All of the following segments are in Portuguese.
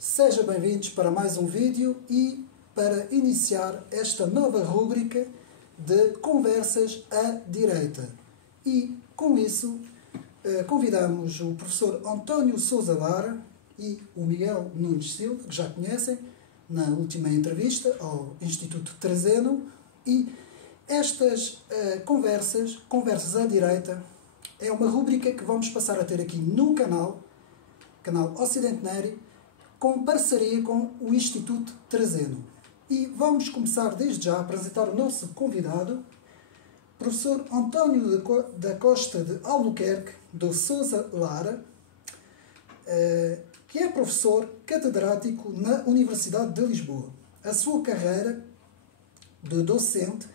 Sejam bem-vindos para mais um vídeo e para iniciar esta nova rúbrica de Conversas à Direita. E com isso convidamos o professor António Sousa Lara e o Miguel Nunes Silva, que já conhecem, na última entrevista ao Instituto Trazeno. E estas Conversas à Direita, é uma rúbrica que vamos passar a ter aqui no canal Ocidente Neri, com parceria com o Instituto Trazeno. E vamos começar desde já a apresentar o nosso convidado, professor António da Costa de Albuquerque de Sousa Lara, que é professor catedrático na Universidade de Lisboa. A sua carreira de docente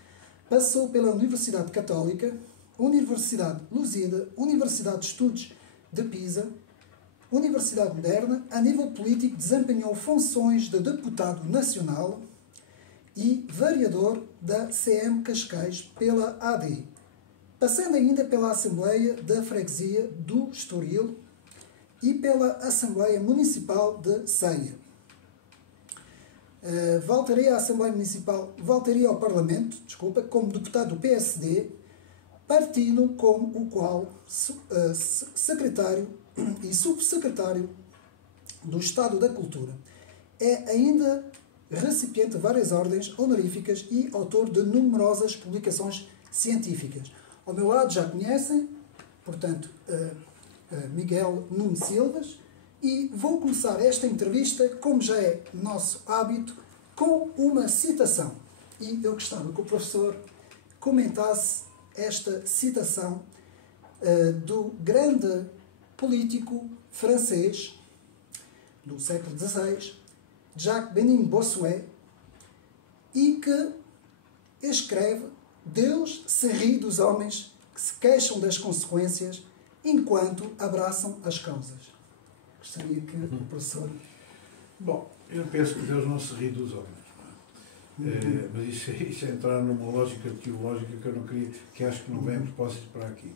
passou pela Universidade Católica, Universidade Lusíada, Universidade de Estudos de Pisa, Universidade Moderna. A nível político desempenhou funções de deputado nacional e vereador da CM Cascais pela AD, passando ainda pela Assembleia da Freguesia do Estoril e pela Assembleia Municipal de Ceia. Voltaria ao Parlamento, como deputado do PSD, partido com o qual secretário e subsecretário do Estado da Cultura. É ainda recipiente de várias ordens honoríficas e autor de numerosas publicações científicas. Ao meu lado já conhecem, portanto, Miguel Nunes Silva, e vou começar esta entrevista, como já é nosso hábito, com uma citação. E eu gostava que o professor comentasse esta citação do grande político francês do século XVI, Jacques-Benin Bossuet, e que escreve: Deus se ri dos homens que se queixam das consequências enquanto abraçam as causas. Gostaria que o professor... Bom, eu penso que Deus não se ri dos homens. Mas isso é entrar numa lógica teológica que eu não queria, que acho que não vem a propósito para aqui.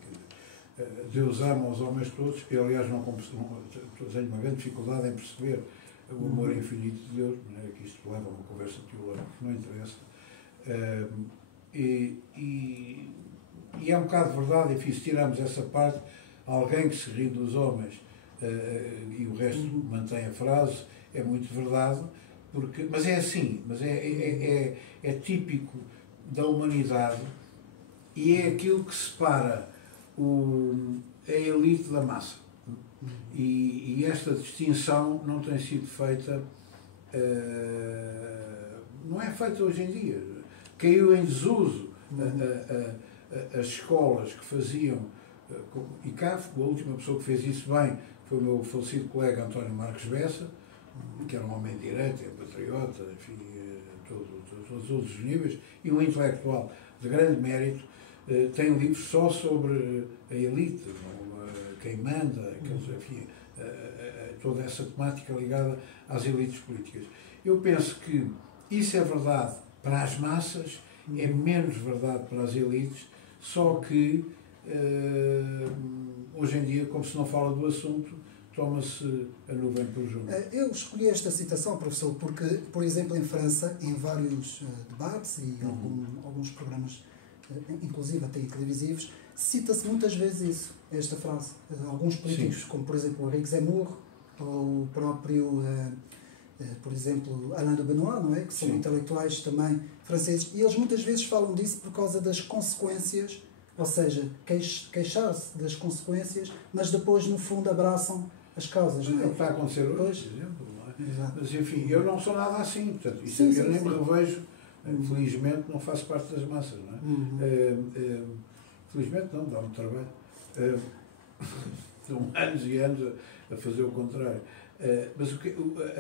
Deus ama os homens todos. Eu, aliás, tenho uma grande dificuldade em perceber o amor infinito de Deus, que isto leva a uma conversa teológica que não interessa. E é um bocado verdade, enfim, se tirarmos essa parte, alguém que se ri dos homens e o resto mantém a frase, é muito verdade. Mas é assim, é típico da humanidade e é aquilo que separa a elite da massa. E esta distinção não tem sido feita, não é feita hoje em dia. Caiu em desuso as escolas que faziam, e cá a última pessoa que fez isso bem foi o meu falecido colega António Marques Bessa, que era um homem de direita, patriota, enfim, todos os níveis, e um intelectual de grande mérito. Tem livros só sobre a elite, quem manda, enfim, toda essa temática ligada às elites políticas. Eu penso que isso é verdade para as massas, é menos verdade para as elites, só que hoje em dia, como se não fala do assunto, toma-se a nuvem por junto. Eu escolhi esta citação, professor, porque, por exemplo, em França, em vários debates e alguns programas, inclusive até televisivos, cita-se muitas vezes isso, esta frase. Alguns políticos, como por exemplo o Henrique Zemmour, ou o próprio, por exemplo, Alain de Benoit, não é? Que são intelectuais também franceses, e eles muitas vezes falam disso por causa das consequências, ou seja, queixar-se das consequências, mas depois, no fundo, abraçam as causas. Não é? É o que está a acontecer hoje, por exemplo. Não é? Exato. Mas, enfim, eu não sou nada assim, portanto, eu nem me revejo, felizmente, não faço parte das massas, não é? Felizmente não, dá-me trabalho. São anos e anos a fazer o contrário. Mas a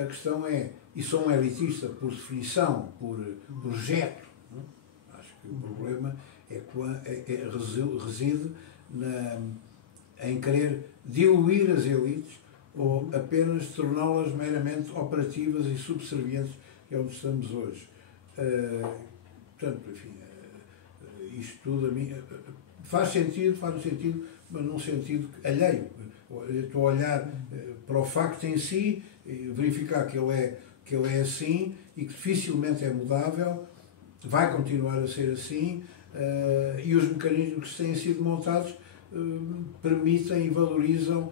questão é, e sou um elitista por definição, por projeto, não é? Acho que o problema reside em querer diluir as elites ou apenas torná-las meramente operativas e subservientes, que é onde estamos hoje. Portanto, enfim, isto tudo a mim faz um sentido, mas num sentido alheio. Eu estou a olhar para o facto em si verificar que ele é assim e que dificilmente é mudável, vai continuar a ser assim, e os mecanismos que têm sido montados permitem e valorizam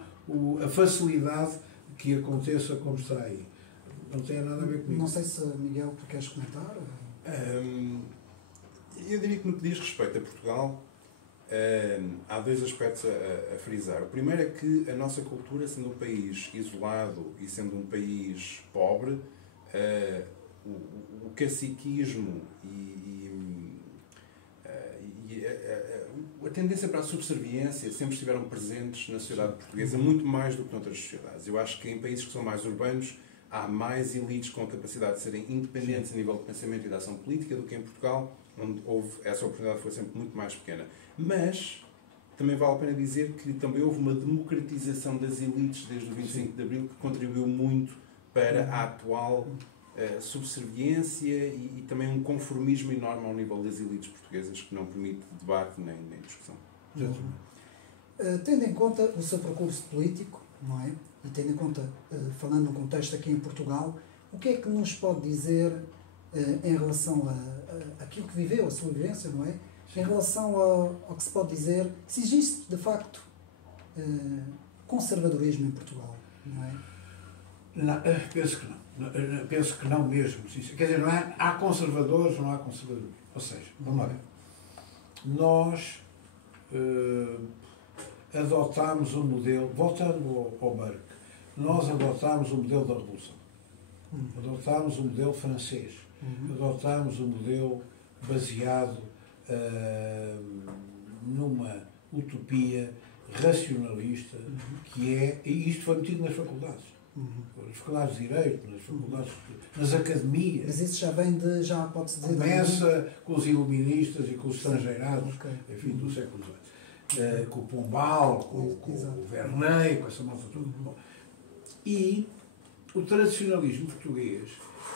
a facilidade que aconteça como está aí. Não tem nada a ver comigo. Não sei se, Miguel, tu queres comentar? Eu diria que no que diz respeito a Portugal, há dois aspectos a frisar. O primeiro é que a nossa cultura, sendo um país isolado e sendo um país pobre, o caciquismo e a tendência para a subserviência sempre estiveram presentes na sociedade portuguesa, muito mais do que noutras sociedades. Eu acho que em países que são mais urbanos há mais elites com a capacidade de serem independentes a nível de pensamento e de ação política do que em Portugal, onde houve essa oportunidade foi sempre muito mais pequena. Mas também vale a pena dizer que também houve uma democratização das elites desde o 25 de Abril que contribuiu muito para a atual subserviência e também um conformismo enorme ao nível das elites portuguesas que não permite debate nem discussão. Tendo em conta o seu percurso político, não é? E tendo em conta, falando no contexto aqui em Portugal, o que é que nos pode dizer em relação a aquilo que viveu, a sua vivência, não é? Em relação ao que se pode dizer, se existe de facto conservadorismo em Portugal, não é? Não, penso que não. Penso que não mesmo. Quer dizer, há conservadores, não há conservadores. Ou seja, vamos lá ver. Nós adotámos um modelo, voltando ao Burke, nós adotámos o modelo da Revolução. Adotámos o modelo francês. Adotámos um modelo baseado numa utopia racionalista que é, e isto foi metido nas faculdades. Nas faculdades de Direito, nas faculdades, nas academias. Mas isso já vem de, já pode-se dizer... Começa com os iluministas e com os estrangeirados, enfim, do século XVIII. Com o Pombal, com o Verneuil, com essa malta toda. E o tradicionalismo português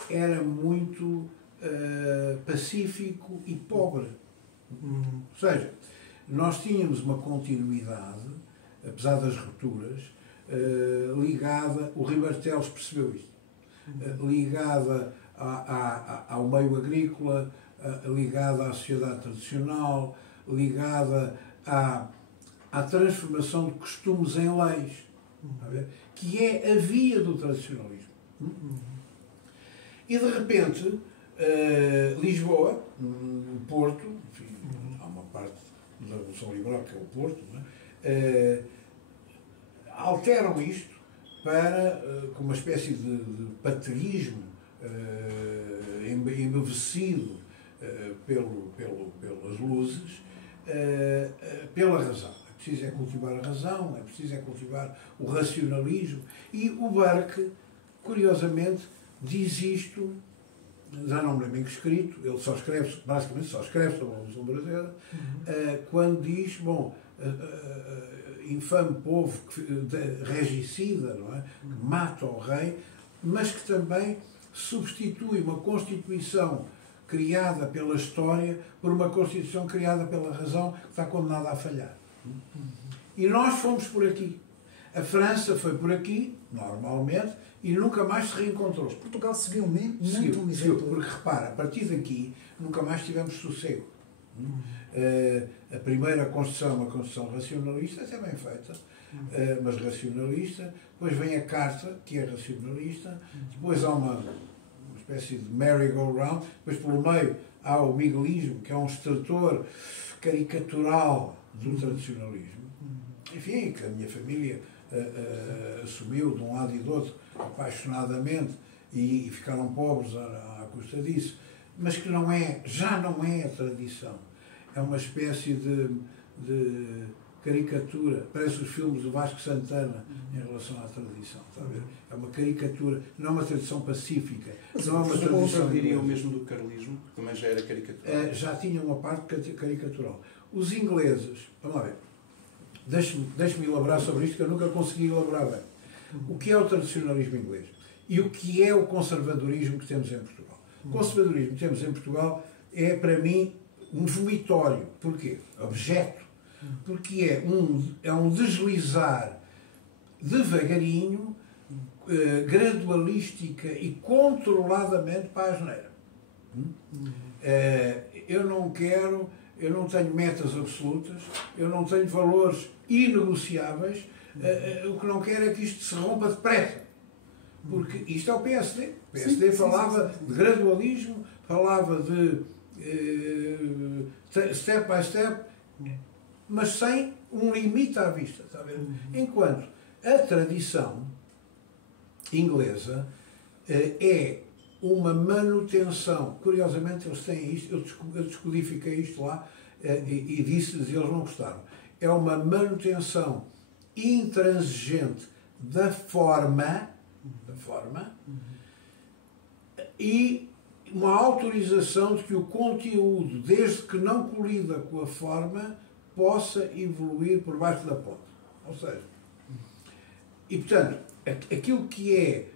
era muito pacífico e pobre. Ou seja, nós tínhamos uma continuidade, apesar das rupturas, ligada, o Ribeiro Teles percebeu isto, ligada ao meio agrícola, ligada à sociedade tradicional, ligada à transformação de costumes em leis, que é a via do tradicionalismo. E de repente, Lisboa, o Porto, enfim, há uma parte da Revolução Liberal que é o Porto, não é? Alteram isto para, com uma espécie de paterismo embevecido pelas luzes, pela razão. É preciso é cultivar a razão, é preciso é cultivar o racionalismo. E o Burke, curiosamente, diz isto, já não me lembro em que escrito, ele só escreve, basicamente só escreve sobre a Revolução Brasileira, quando diz, bom, infame povo regicida, não é? Que mata o rei, mas que também substitui uma Constituição criada pela história por uma Constituição criada pela razão que está condenada a falhar. E nós fomos por aqui. A França foi por aqui, normalmente, e nunca mais se reencontrou. Portugal seguiu muito seguiu, porque repara, a partir daqui nunca mais tivemos sossego. A primeira Constituição é uma Constituição racionalista, até bem feita, mas racionalista. Depois vem a Carta, que é racionalista. Depois há uma espécie de merry-go-round. Depois, pelo meio, há o miguelismo, que é um extrator caricatural do tradicionalismo. Enfim, que a minha família assumiu de um lado e do outro apaixonadamente e ficaram pobres à custa disso. Mas que já não é a tradição. É uma espécie de caricatura. Parece os filmes do Vasco Santana em relação à tradição. Está a ver? É uma caricatura, não é uma tradição pacífica. Não é uma tradição. Diria o mesmo do carlismo, que também já era caricatural. Já tinha uma parte caricatural. Os ingleses, vamos lá ver, deixe-me elaborar sobre isto, que eu nunca consegui elaborar bem. O que é o tradicionalismo inglês? E o que é o conservadorismo que temos em Portugal? O conservadorismo que temos em Portugal é, para mim, um vomitório. Porquê? Objeto. Porque é um deslizar devagarinho gradualística e controladamente para a asneira. Eu não tenho metas absolutas, eu não tenho valores inegociáveis, o que não quero é que isto se rompa depressa. Porque isto é o PSD. O PSD falava de gradualismo, falava de step by step, mas sem um limite à vista. Está a ver? Enquanto a tradição inglesa é uma manutenção. Curiosamente, eles têm isto, eu descodifiquei isto lá e disse-lhes e eles não gostaram. É uma manutenção intransigente da forma e uma autorização de que o conteúdo, desde que não colida com a forma, possa evoluir por baixo da ponte. Ou seja, e portanto, aquilo que é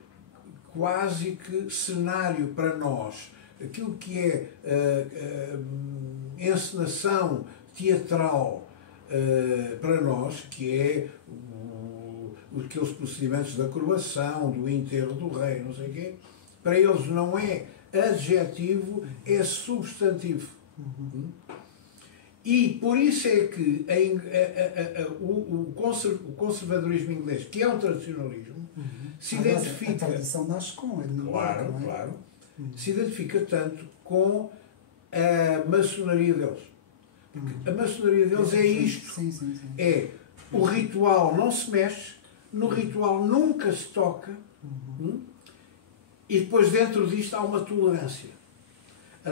quase que cenário para nós, aquilo que é encenação teatral para nós, que é aqueles procedimentos da coroação, do enterro do rei, não sei o quê, para eles não é adjetivo, é substantivo. E por isso é que o conservadorismo inglês, que é um tradicionalismo, se identifica... A tradição nasce com ele, não é? Claro, claro. Se identifica tanto com a maçonaria deles. Porque a maçonaria deles é isto. Sim. É o ritual não se mexe, no ritual nunca se toca, e depois dentro disto há uma tolerância. A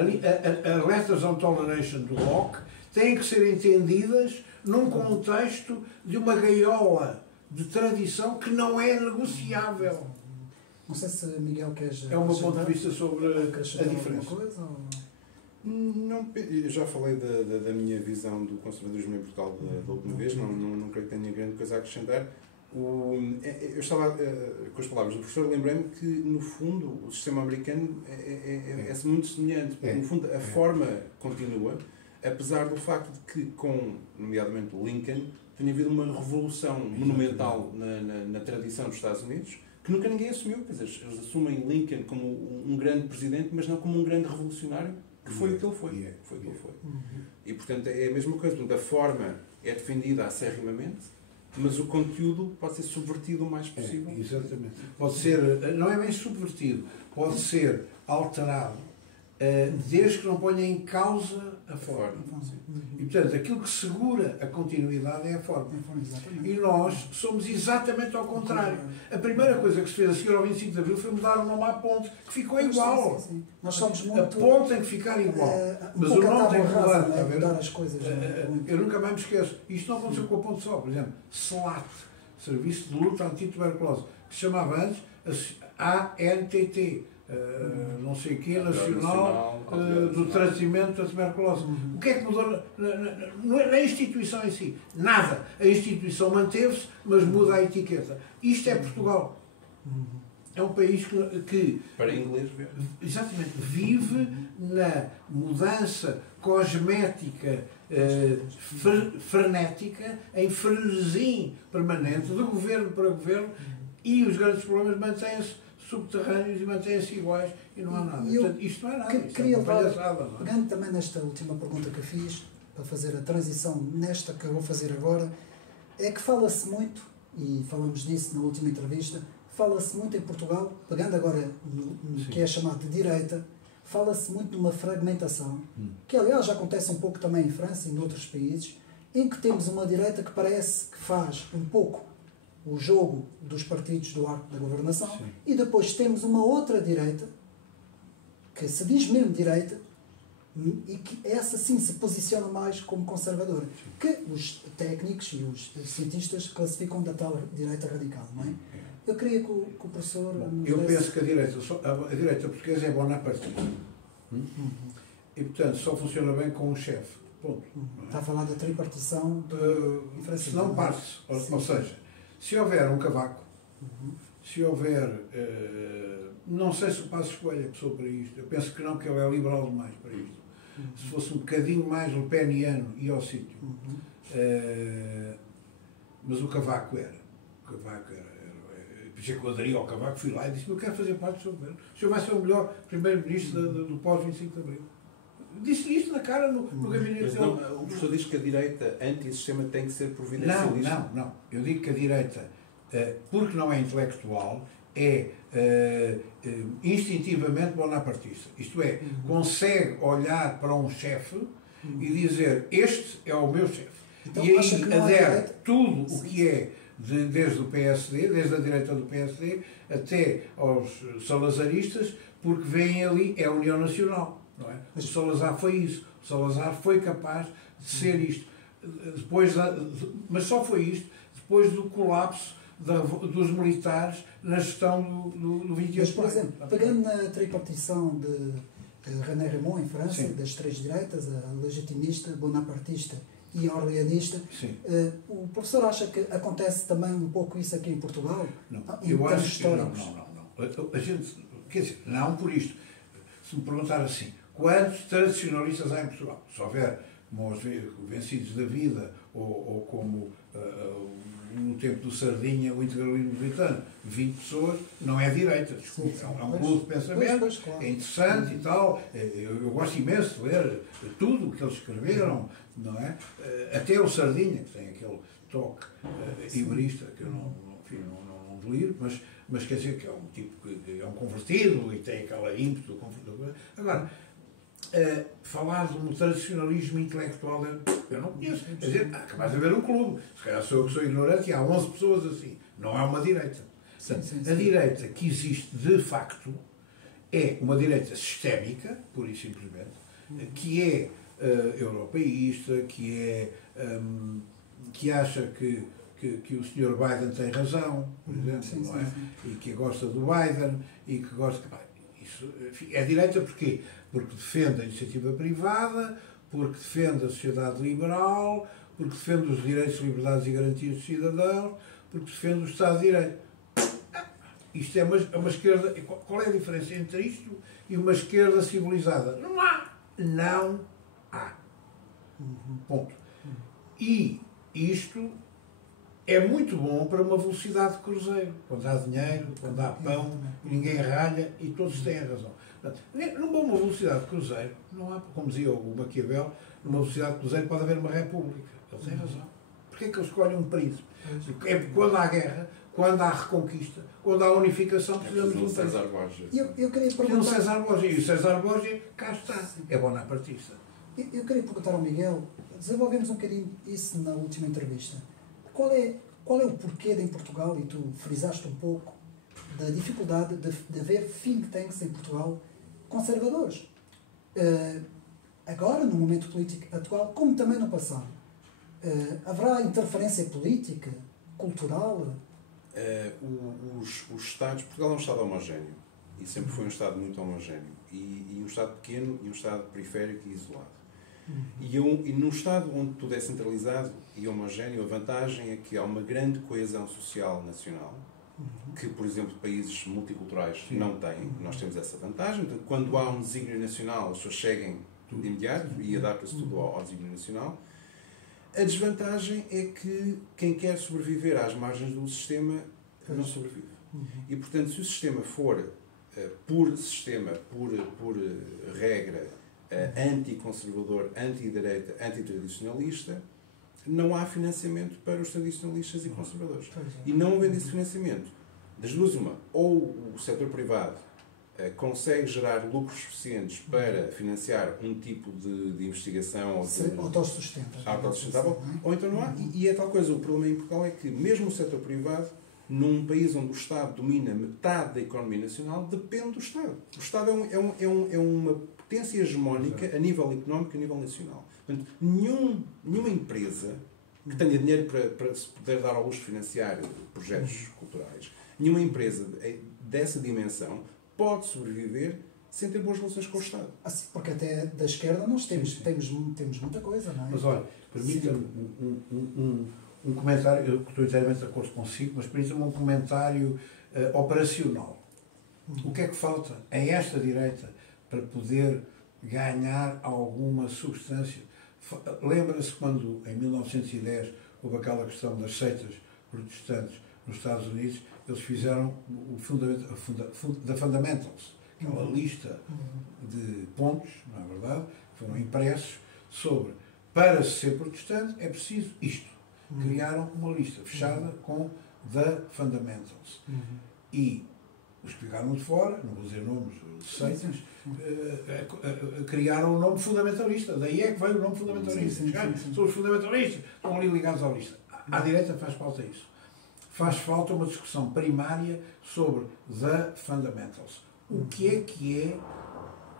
Letters on Toleration do Locke têm que ser entendidas num contexto de uma gaiola de tradição que não é negociável. Não sei se Miguel queres... É o meu ponto de vista sobre a diferença. Coisa, ou... Não, eu já falei da minha visão do conservadorismo em Portugal da última vez, não creio que tenha grande coisa a acrescentar. Eu estava, com as palavras do professor, lembrei-me que, no fundo, o sistema americano é muito semelhante. Porque, no fundo, a forma continua, apesar do facto de que, com, nomeadamente, Lincoln, tenha havido uma revolução monumental na tradição dos Estados Unidos, que nunca ninguém assumiu. Quer dizer, eles assumem Lincoln como um grande presidente, mas não como um grande revolucionário, que foi o que ele foi. E, portanto, é a mesma coisa. Portanto, a forma é defendida acerrimamente, mas o conteúdo pode ser subvertido o mais possível. Exatamente. Pode ser, não é bem subvertido, pode ser alterado, desde que não ponha em causa a forma. E, portanto, aquilo que segura a continuidade é a forma. E nós somos exatamente ao contrário. A primeira coisa que se fez a seguir ao 25 de Abril foi mudar o nome à ponte, que ficou igual. Sim. Nós somos muito... A ponte tem que ficar igual. Mas o nome tem que mudar. Mudar as coisas. Eu nunca mais me esqueço. Isto não aconteceu com a ponte só. Por exemplo, SLAT, Serviço de Luta Antituberculose, que se chamava antes ANTT. Não sei o quê, Nacional do Tratamento da Tuberculose. O que é que mudou na instituição em si? Nada. A instituição manteve-se, mas muda a etiqueta. Isto é Portugal. É um país que para inglês ver. Exatamente, vive na mudança cosmética frenética, em frenesim permanente, de governo para governo, e os grandes problemas mantêm-se subterrâneos e mantêm-se iguais e não há nada. Portanto, isto não é nada. Queria pegando também nesta última pergunta que eu fiz, para fazer a transição nesta que eu vou fazer agora, é que fala-se muito, e falamos disso na última entrevista, fala-se muito em Portugal, pegando agora no que é chamado de direita, fala-se muito de uma fragmentação, que aliás já acontece um pouco também em França e em outros países, em que temos uma direita que parece que faz um pouco o jogo dos partidos do arco da governação, e depois temos uma outra direita, que se diz mesmo direita, e que essa sim se posiciona mais como conservadora, que os técnicos e os cientistas classificam da tal direita radical, não é? Eu queria que o professor... Eu penso que a direita portuguesa é bonapartista. E, portanto, só funciona bem com um chefe. Ponto. Está a falar da tripartição se não parte. Ou seja, se houver um Cavaco, se houver... não sei se o Passos Coelho é pessoa para isto. Eu penso que não, que ele é liberal demais para isto. Se fosse um bocadinho mais lepeniano e ao sítio. Mas o Cavaco era. isso é que eu aderi ao Cavaco, fui lá e disse: eu quero fazer parte do seu governo. O senhor vai ser o melhor primeiro-ministro do pós-25 de Abril. Disse isto na cara no gabinete dele. O professor diz que a direita anti-sistema tem que ser providencialista. Não. Eu digo que a direita, porque não é intelectual, é instintivamente bonapartista. Isto é, consegue olhar para um chefe e dizer: este é o meu chefe. Então, e acha que aí não há adere direita? tudo Sim. o que é desde o PSD, desde a direita do PSD, até aos salazaristas, porque veem ali, é a União Nacional. Não é? O Salazar foi isso. O Salazar foi capaz de ser isto. Mas só foi isto depois do colapso dos militares na gestão do 28 de Mas, por maio. exemplo, pegando na tripartição de René Rémond, em França, Sim. das três direitas, a legitimista, bonapartista e a orleanista, o professor acha que acontece também um pouco isso aqui em Portugal? Não, Em eu termos acho que não. históricos? A gente, quer dizer, não por isto. Se me perguntar assim, quantos tradicionalistas há em Portugal? Se houver como os vencidos da vida, ou como no tempo do Sardinha, o integralismo britânico, 20 pessoas, não é direita, desculpe, é um clube de pensamento, claro. é interessante e tal. Eu gosto imenso de ler tudo o que eles escreveram, não é? Até o Sardinha, que tem aquele toque iberista, que eu não deliro, mas quer dizer que é um tipo que é um convertido e tem aquela ímpeto do convertido. Agora, falar de um tradicionalismo intelectual, eu não conheço. Quer dizer, há capaz de haver um clube. Se calhar sou eu que sou ignorante e há 11 pessoas assim. Não é uma direita. Portanto, a direita que existe de facto é uma direita sistémica, pura e simplesmente, que é europeísta, que acha que o Sr. Biden tem razão, por exemplo, não é? E que gosta do Biden e que gosta. Isso, enfim, é direita porquê? Porque defende a iniciativa privada, porque defende a sociedade liberal, porque defende os direitos, liberdades e garantias dos cidadãos, porque defende o Estado de Direito. Isto é uma esquerda. Qual é a diferença entre isto e uma esquerda civilizada? Não há. Não há. Ponto. E isto é muito bom para uma velocidade de cruzeiro. Quando há dinheiro, quando há pão, ninguém ralha e todos têm a razão. Numa velocidade de cruzeiro, não há, como dizia o Maquiavel, numa velocidade de cruzeiro pode haver uma república. Ele tem razão. Porquê é que ele escolhe um príncipe? É porque quando há guerra, quando há reconquista, quando há unificação, precisamos de um César Borgia. Eu queria perguntar... César Borgia. E o César Borgia, cá está. É bonapartista. Eu queria perguntar ao Miguel, desenvolvemos um bocadinho isso na última entrevista. Qual é o porquê de, em Portugal, e tu frisaste um pouco, da dificuldade de haver think tanks em Portugal conservadores? Agora, no momento político atual, como também no passado. Haverá interferência política, cultural? Os Estados... Portugal é um Estado homogéneo. E sempre foi um Estado muito homogéneo. E um Estado pequeno e um Estado periférico e isolado. E num Estado onde tudo é centralizado e homogéneo, a vantagem é que há uma grande coesão social nacional, que, por exemplo, países multiculturais não têm. Nós temos essa vantagem. Portanto, quando há um desígnio nacional, as pessoas seguem de imediato e adapta-se tudo ao desígnio nacional. A desvantagem é que quem quer sobreviver às margens do sistema não sobrevive. E, portanto, se o sistema for, por regra, anticonservador, antidireita, antitradicionalista, não há financiamento para os tradicionalistas e conservadores. E não havendo esse financiamento, das duas uma, ou o setor privado consegue gerar lucros suficientes para financiar um tipo de investigação autossustentável, ou então não há. E é tal coisa, o problema em Portugal é que mesmo o setor privado, num país onde o Estado domina metade da economia nacional, depende do Estado. O Estado é uma potência hegemónica a nível económico, a nível nacional. Portanto, nenhuma empresa que tenha dinheiro para se poder dar ao luxo de financiar projetos culturais, nenhuma empresa dessa dimensão pode sobreviver sem ter boas relações com o Estado. Assim, porque até da esquerda nós temos muita coisa, não é? Mas olha, permita-me um comentário, eu estou inteiramente de acordo consigo, mas permita-me um comentário operacional. O que é que falta a esta direita para poder ganhar alguma substância? Lembra-se quando, em 1910, houve aquela questão das seitas protestantes nos Estados Unidos eles fizeram da Fundamentals, que é uma lista de pontos, não é verdade, que foram impressos sobre, para ser protestante é preciso isto. Criaram uma lista fechada com The Fundamentals. E os que ficaram de fora, não vou dizer nomes de seitas, criaram o nome fundamentalista. Daí é que veio o nome fundamentalista. São os fundamentalistas, estão ali ligados à lista. À direita faz falta isso. Faz falta uma discussão primária sobre The Fundamentals. O que é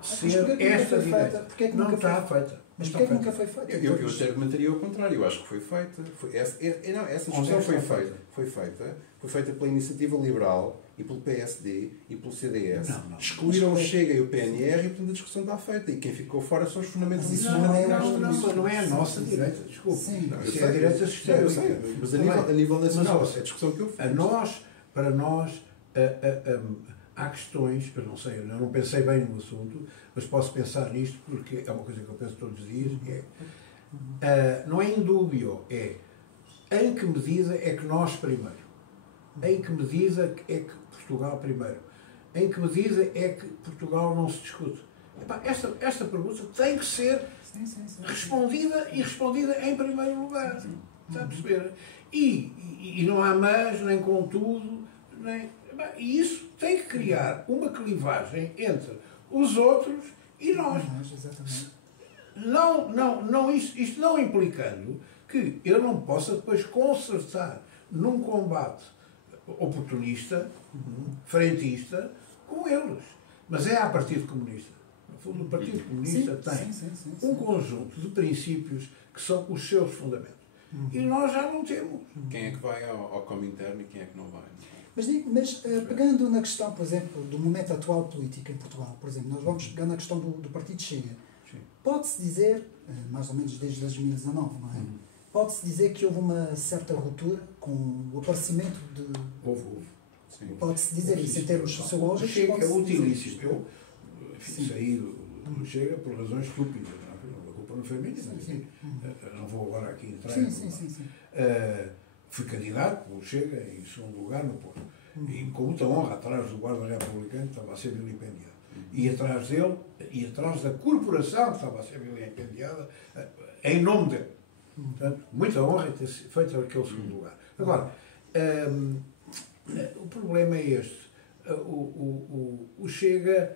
ser esta direita? Não está feita. Mas porquê que nunca foi feita? Eu até argumentaria ao contrário. Eu acho que foi feita. Essa discussão foi feita pela Iniciativa Liberal e pelo PSD e pelo CDS. Excluíram o Chega e o PNR e, portanto, a discussão está feita. E quem ficou fora são os fundamentalistas. Não é a nossa direita, desculpe. Isso é a direita sistémica. Eu sei, mas a nível nacional, é a discussão que eu fiz. Para nós, há questões, eu não sei, eu não pensei bem no assunto, mas posso pensar nisto porque é uma coisa que eu penso todos os dias, não é indúbio, é em que medida é que nós primeiro? Em que medida é que Portugal primeiro? Em que medida é que Portugal não se discute? Esta pergunta tem que ser respondida e respondida em primeiro lugar. Está a perceber? E não há mas, nem contudo, nem... E isso tem que criar uma clivagem entre os outros e nós. Isto não implicando que eu não possa depois consertar num combate oportunista, frentista, com eles. Mas é a Partido Comunista. No fundo, o Partido Comunista tem um conjunto de princípios que são os seus fundamentos. E nós já não temos. Quem é que vai ao Comintern e quem é que não vai? Mas pegando na questão, por exemplo, do momento atual político em Portugal, por exemplo, nós vamos pegar na questão do Partido Chega. Pode-se dizer, mais ou menos desde 2019, não é? Pode-se dizer que houve uma certa ruptura com o aparecimento de... Houve. Pode-se dizer isso em termos sociológicos? O Chega é utilíssimo. Eu saí do Chega por razões estúpidas. A culpa não foi minha. Não vou agora aqui entrar. Fui candidato pelo Chega em segundo lugar no Porto. E com muita honra, atrás do guarda republicano, que estava a ser vilipendiado. E atrás dele, e atrás da corporação que estava a ser vilipendiada, em nome dele. Portanto, muita honra em ter feito aquele segundo lugar. Agora, o problema é este. O Chega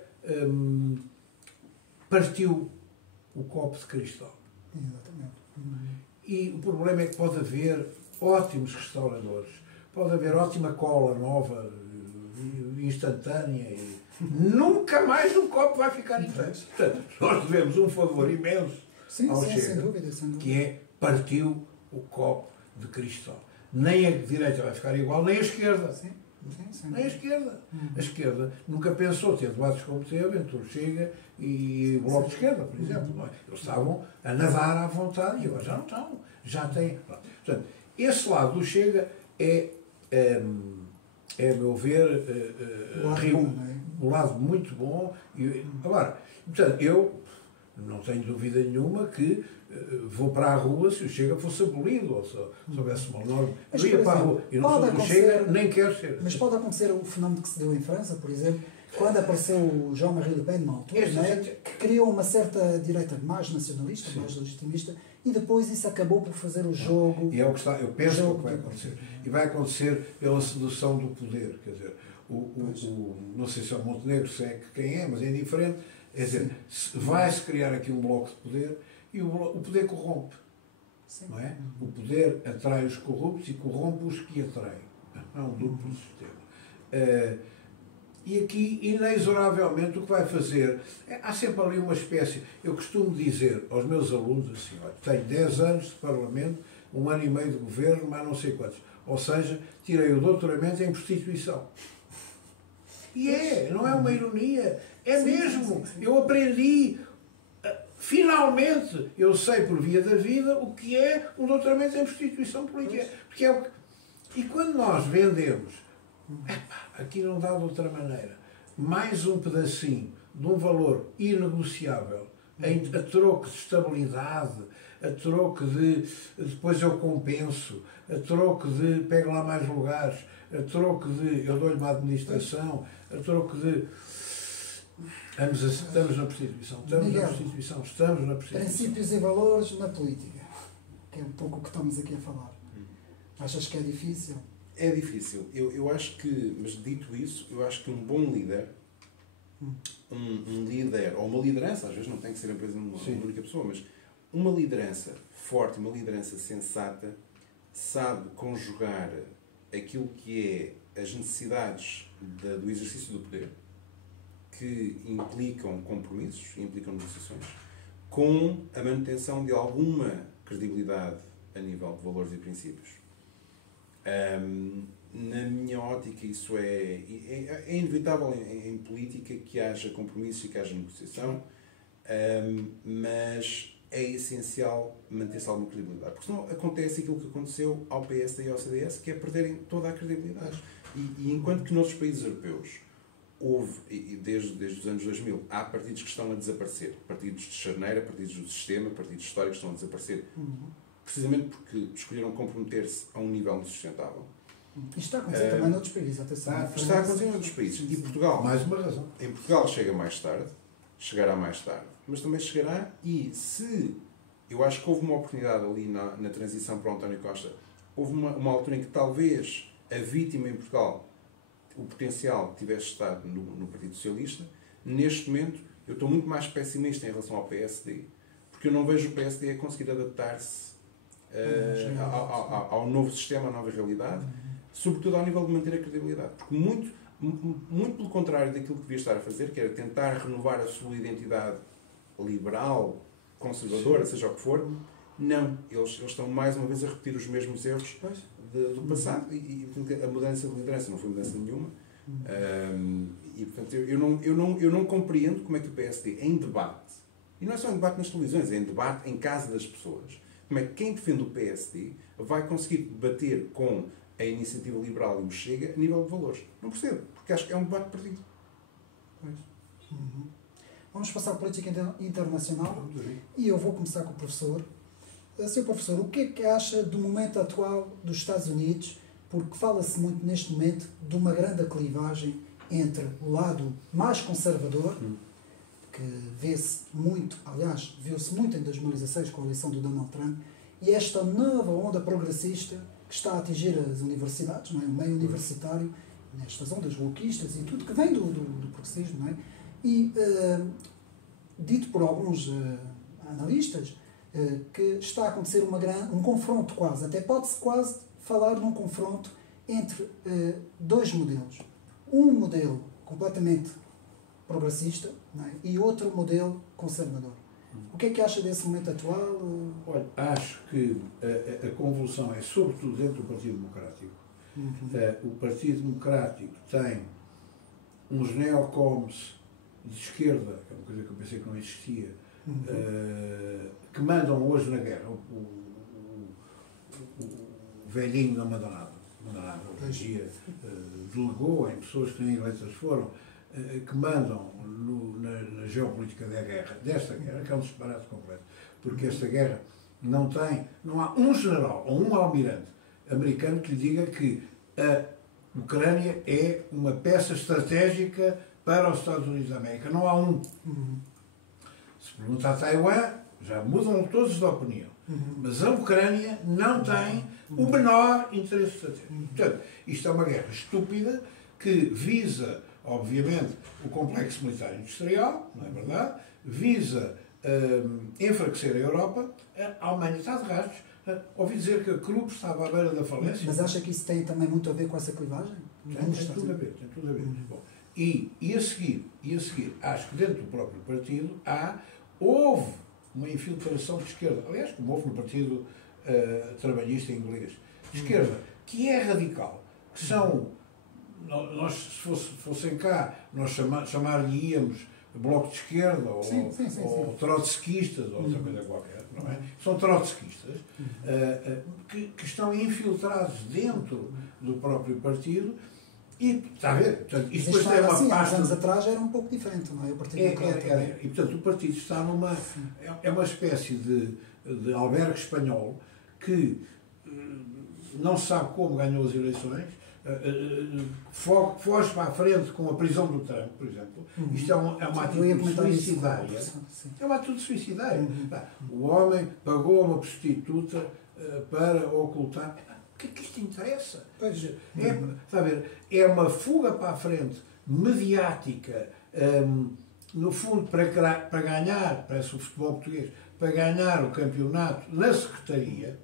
partiu o copo de cristal. Exatamente. E o problema é que pode haver ótimos restauradores, pode haver ótima cola nova, instantânea, e nunca mais um copo vai ficar inteiro. Portanto, nós devemos um favor imenso ao Chega, sem dúvida. Que é partiu o copo de cristal. Nem a direita vai ficar igual, nem a esquerda. Nem a esquerda. A esquerda nunca pensou ter debates como teve entre o Chega e o Bloco de Esquerda, por exemplo. Não é? Eles estavam a nadar à vontade e agora já não estão. Já têm. Portanto, esse lado do Chega é a meu ver, um lado muito bom. Agora, portanto, eu não tenho dúvida nenhuma que vou para a rua se o Chega fosse abolido ou se houvesse uma norma. Mas, eu ia para a rua e não sou do Chega, nem quero ser. Mas pode acontecer o fenómeno que se deu em França, por exemplo, quando apareceu o Jean-Marie Le Pen, numa altura, que criou uma certa direita mais nacionalista, mais legitimista, e depois isso acabou por fazer o jogo. E é o que está, eu penso que vai acontecer. E vai acontecer pela sedução do poder. Quer dizer, não sei se é o Montenegro, se é quem é, mas é indiferente. É dizer, vai-se criar aqui um bloco de poder e o poder corrompe. Não é? O poder atrai os corruptos e corrompe os que atraem. É um duplo sistema. E aqui, inexoravelmente, o que vai fazer... Há sempre ali uma espécie... Eu costumo dizer aos meus alunos assim, olha, tenho 10 anos de Parlamento, 1 ano e meio de governo, mas não sei quantos. Ou seja, tirei o doutoramento em prostituição. E não é uma ironia. É mesmo. Eu aprendi... Finalmente, eu sei por via da vida o que é um doutoramento em prostituição política. Porque é o que... E quando nós vendemos... Aqui não dá de outra maneira. Mais um pedacinho de um valor inegociável a troco de estabilidade, a troco de depois eu compenso, a troco de pego lá mais lugares, a troco de eu dou-lhe uma administração, a troco de estamos na Constituição, estamos na Constituição. Princípios e valores na política, que é um pouco o que estamos aqui a falar. Achas que é difícil? É difícil. Eu acho que, mas dito isso, eu acho que um bom líder, um líder, ou uma liderança, às vezes não tem que ser apenas uma única pessoa, mas uma liderança forte, uma liderança sensata, sabe conjugar aquilo que é as necessidades do exercício do poder, que implicam compromissos, implicam negociações, com a manutenção de alguma credibilidade a nível de valores e princípios. Na minha ótica, isso é inevitável em política que haja compromissos e que haja negociação, mas é essencial manter-se alguma credibilidade, porque senão acontece aquilo que aconteceu ao PSD e ao CDS, que é perderem toda a credibilidade. E enquanto que noutros países europeus houve, desde os anos 2000, há partidos que estão a desaparecer, partidos de charneira, partidos do sistema, partidos históricos que estão a desaparecer, precisamente porque escolheram comprometer-se a um nível insustentável. Isto está a acontecer também noutros países, atenção. Está a acontecer noutros países. E Portugal, mais uma razão. Em Portugal chega mais tarde, chegará mais tarde, mas também chegará, e se eu acho que houve uma oportunidade ali na transição para o António Costa, houve uma altura em que talvez a vítima em Portugal, o potencial tivesse estado no Partido Socialista. Neste momento eu estou muito mais pessimista em relação ao PSD, porque eu não vejo o PSD a conseguir adaptar-se ao novo sistema, à nova realidade, sobretudo ao nível de manter a credibilidade, porque muito pelo contrário daquilo que devia estar a fazer, que era tentar renovar a sua identidade liberal, conservadora, seja o que for. Não, eles estão mais uma vez a repetir os mesmos erros do passado, e a mudança de liderança não foi mudança nenhuma. E portanto eu não compreendo como é que o PSD, em debate, e não é só em debate nas televisões, é em debate em casa das pessoas, como é que quem defende o PSD vai conseguir debater com a Iniciativa Liberal e o Chega a nível de valores. Não percebo, porque acho que é um debate perdido. Vamos passar à política internacional e eu vou começar com o professor. Sr. Professor, o que é que acha do momento atual dos Estados Unidos? Porque fala-se muito neste momento de uma grande clivagem entre o lado mais conservador, que vê-se muito, aliás, viu-se muito em 2016 com a eleição do Donald Trump, e esta nova onda progressista que está a atingir as universidades, não é? O meio universitário, nestas ondas wokeistas e tudo que vem do progressismo, não é? E dito por alguns analistas que está a acontecer um confronto quase, até pode-se quase falar num confronto entre dois modelos. Um modelo completamente progressista, não é? E outro modelo conservador. O que é que acha desse momento atual? Olha, acho que a convulsão é sobretudo dentro do Partido Democrático. O Partido Democrático tem uns neocons de esquerda, que é uma coisa que eu pensei que não existia, que mandam hoje na guerra. O velhinho não manda nada. Hoje em dia delegou em pessoas que nem eleitas foram, que mandam na geopolítica desta guerra, que é um disparate completo, porque esta guerra não há um general ou um almirante americano que lhe diga que a Ucrânia é uma peça estratégica para os Estados Unidos da América. Não há um. Se pergunta a Taiwan, já mudam todos de opinião. Mas a Ucrânia não tem o menor interesse estratégico. Portanto, isto é uma guerra estúpida que visa, obviamente, o complexo militar industrial, não é verdade? Visa enfraquecer a Europa. A Alemanha está de rastros. Ouvi dizer que a Krupp estava à beira da falência. Mas acha que isso tem também muito a ver com essa clivagem? Tem tudo a ver. Bom, e a seguir, acho que dentro do próprio partido houve uma infiltração de esquerda, aliás, como houve no Partido Trabalhista inglês, de esquerda, que é radical, que são, nós se fossem cá, nós chamar-lhe-íamos bloco de esquerda, ou trotskistas, ou outra coisa qualquer, não é? São trotskistas que estão infiltrados dentro do próprio partido. E, está a ver? Portanto, isto depois tem uma assim, pasta... há anos atrás era um pouco diferente, não é? O Partido Democrático. E, portanto, o partido está é uma espécie de albergue espanhol que não se sabe como ganhou as eleições, foge para a frente com a prisão do Trump, por exemplo. Isto é uma atitude suicidária. É uma atitude suicidária. O homem pagou uma prostituta para ocultar. O que é que isto interessa? É uma fuga para a frente mediática, no fundo, para ganhar, parece o futebol português, para ganhar o campeonato na Secretaria,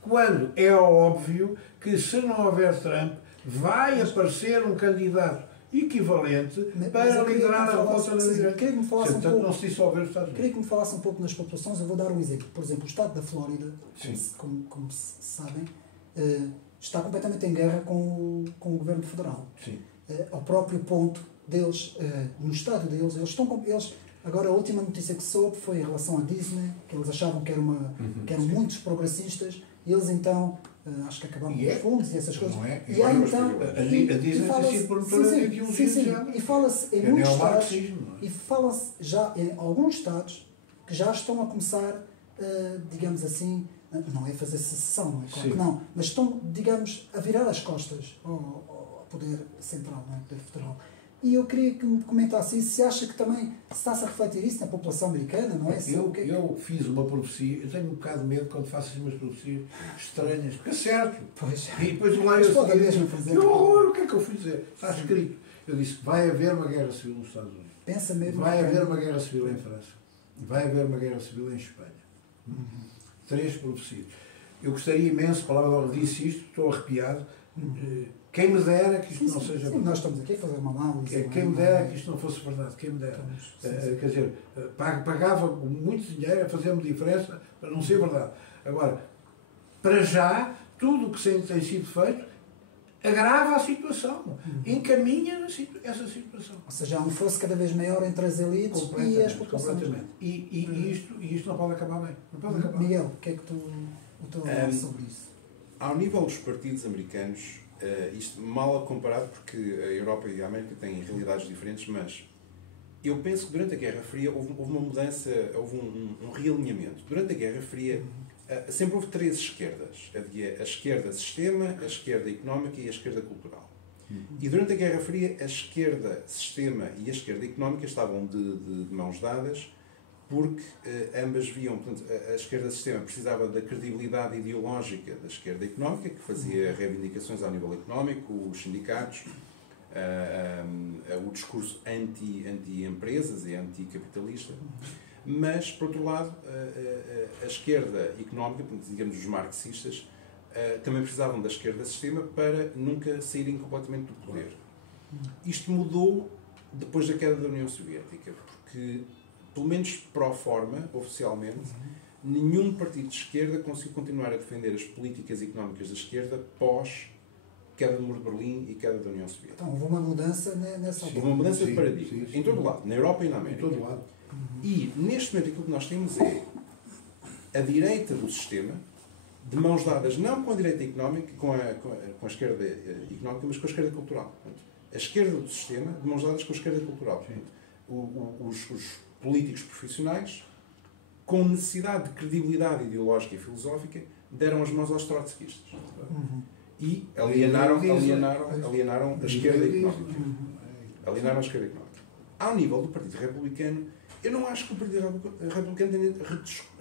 quando é óbvio que, se não houver Trump, vai aparecer um candidato equivalente para liderar a volta da direita. Portanto, não se dissolver os Estados Unidos. Queria que me falasse um pouco nas populações. Eu vou dar um exemplo. Por exemplo, o estado da Flórida, como sabem, está completamente em guerra com o governo federal. Sim. Ao próprio ponto deles, no estado deles, agora a última notícia que soube foi em relação à Disney, que eles achavam que eram muitos progressistas, e eles então acho que acabaram com os fundos e essas coisas. E há então a Disney tem sido promotora de ideologia. E fala-se em muitos estados, e fala-se já em alguns estados que já estão a começar, digamos assim, não é fazer secessão, não é? Claro que não, mas estão, digamos, a virar as costas ao poder central, não é? Poder federal. E eu queria que me comentasse isso, se acha que também se está-se a refletir isso na população americana, não é? Eu fiz uma profecia, eu tenho um bocado de medo quando faço umas profecias estranhas, porque é certo. Pois. E depois lá eu pode mesmo fazer. Que horror, o que é que eu fui dizer? Está escrito. Eu disse que vai haver uma guerra civil nos Estados Unidos. Pensa mesmo. Vai haver uma guerra civil em França. Vai haver uma guerra civil em Espanha. 3 profecias. Eu gostaria imenso, a palavra disse isto, estou arrepiado. Quem me dera que isto não seja verdade. Nós estamos aqui a fazer uma análise. Quem me dera que isto não fosse verdade. Quem me dera. Quer dizer, pagava muito dinheiro a fazer-me diferença para não ser verdade. Agora, para já, tudo o que tem sido feito agrava a situação. Encaminha essa situação. Ou seja, há um fosso cada vez maior entre as elites e as populações. Completamente. E isto não pode acabar bem. Não pode acabar. Miguel, o que é que o teu análise sobre isso? Ao nível dos partidos americanos, isto mal comparado, porque a Europa e a América têm realidades diferentes, mas eu penso que durante a Guerra Fria houve uma mudança, houve um realinhamento. Durante a Guerra Fria sempre houve 3 esquerdas. Havia a esquerda sistema, a esquerda económica e a esquerda cultural. E durante a Guerra Fria a esquerda sistema e a esquerda económica estavam de mãos dadas, porque ambas viam, portanto, a esquerda sistema precisava da credibilidade ideológica da esquerda económica, que fazia reivindicações ao nível económico, os sindicatos, o discurso anti-empresas e anticapitalista, mas, por outro lado, a esquerda económica, digamos os marxistas, também precisavam da esquerda sistema para nunca saírem completamente do poder. Isto mudou depois da queda da União Soviética, porque, pelo menos pro forma, oficialmente, nenhum partido de esquerda conseguiu continuar a defender as políticas económicas da esquerda pós queda do Muro de Berlim e queda da União Soviética. Então, houve uma mudança nessa altura. Houve uma mudança de paradigma, em todo lado, na Europa e na América. Em todo lado. E, neste momento, aquilo que nós temos é a direita do sistema, de mãos dadas, não com a direita económica, com a esquerda económica, mas com a esquerda cultural. Portanto, a esquerda do sistema, de mãos dadas com a esquerda cultural. Portanto, os políticos profissionais, com necessidade de credibilidade ideológica e filosófica, deram as mãos aos trotskistas. E alienaram a esquerda económica. Alienaram a esquerda económica. Ao nível do Partido Republicano, eu não acho que o Partido Republicano tenha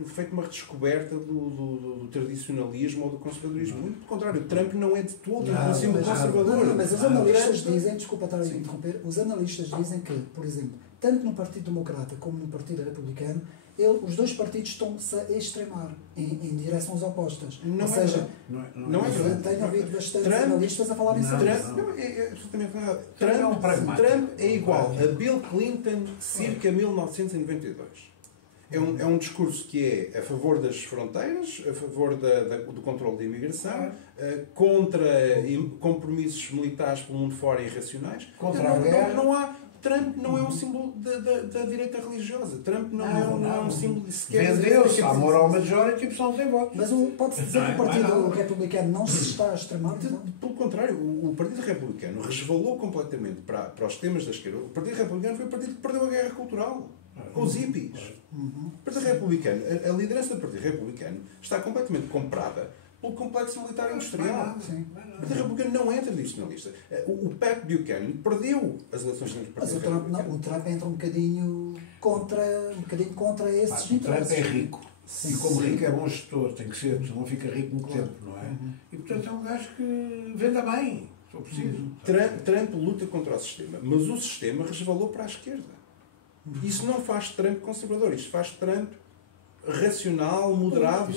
feito uma redescoberta do tradicionalismo ou do conservadorismo. Muito pelo contrário, Trump não é de todo um símbolo conservador. Mas os analistas dizem, desculpa estar a interromper, os analistas dizem que, por exemplo, tanto no Partido Democrata como no Partido Republicano, os dois partidos estão-se a extremar em direções opostas. Não ou seja, não é verdade. Tenho ouvido bastantes analistas a falarem sobre isso. Não, é absolutamente verdade. Trump é igual a Bill Clinton circa 1992. É um discurso que é a favor das fronteiras, a favor do controle da imigração, contra compromissos militares pelo mundo fora irracionais. Contra a guerra. Trump não é um símbolo da direita religiosa. Trump não é um símbolo sequer... Vendeu-se à moral majority e não tem voto. Mas pode-se dizer que o Partido Republicano não se está a extremar? Pelo contrário, o Partido Republicano resvalou completamente para os temas da esquerda. O Partido Republicano foi o partido que perdeu a guerra cultural. Com os hippies. O Partido Republicano, a liderança do Partido Republicano está completamente comprada pelo complexo militar industrial. Sim. O Partido Republicano não é tradicionalista. O Pat Buchanan perdeu as eleições dentro do Mas Partido o Trump, Republicano. não, o Trump entra um bocadinho contra esses O Trump interesses. é rico. Sim, E como sim. rico é bom gestor, tem que ser, senão fica rico muito tempo, não é? E portanto é um gajo que venda bem, se for preciso. Trump luta contra o sistema, mas o sistema resvalou para a esquerda. Isso não faz Trump conservador, isso faz Trump racional, moderado,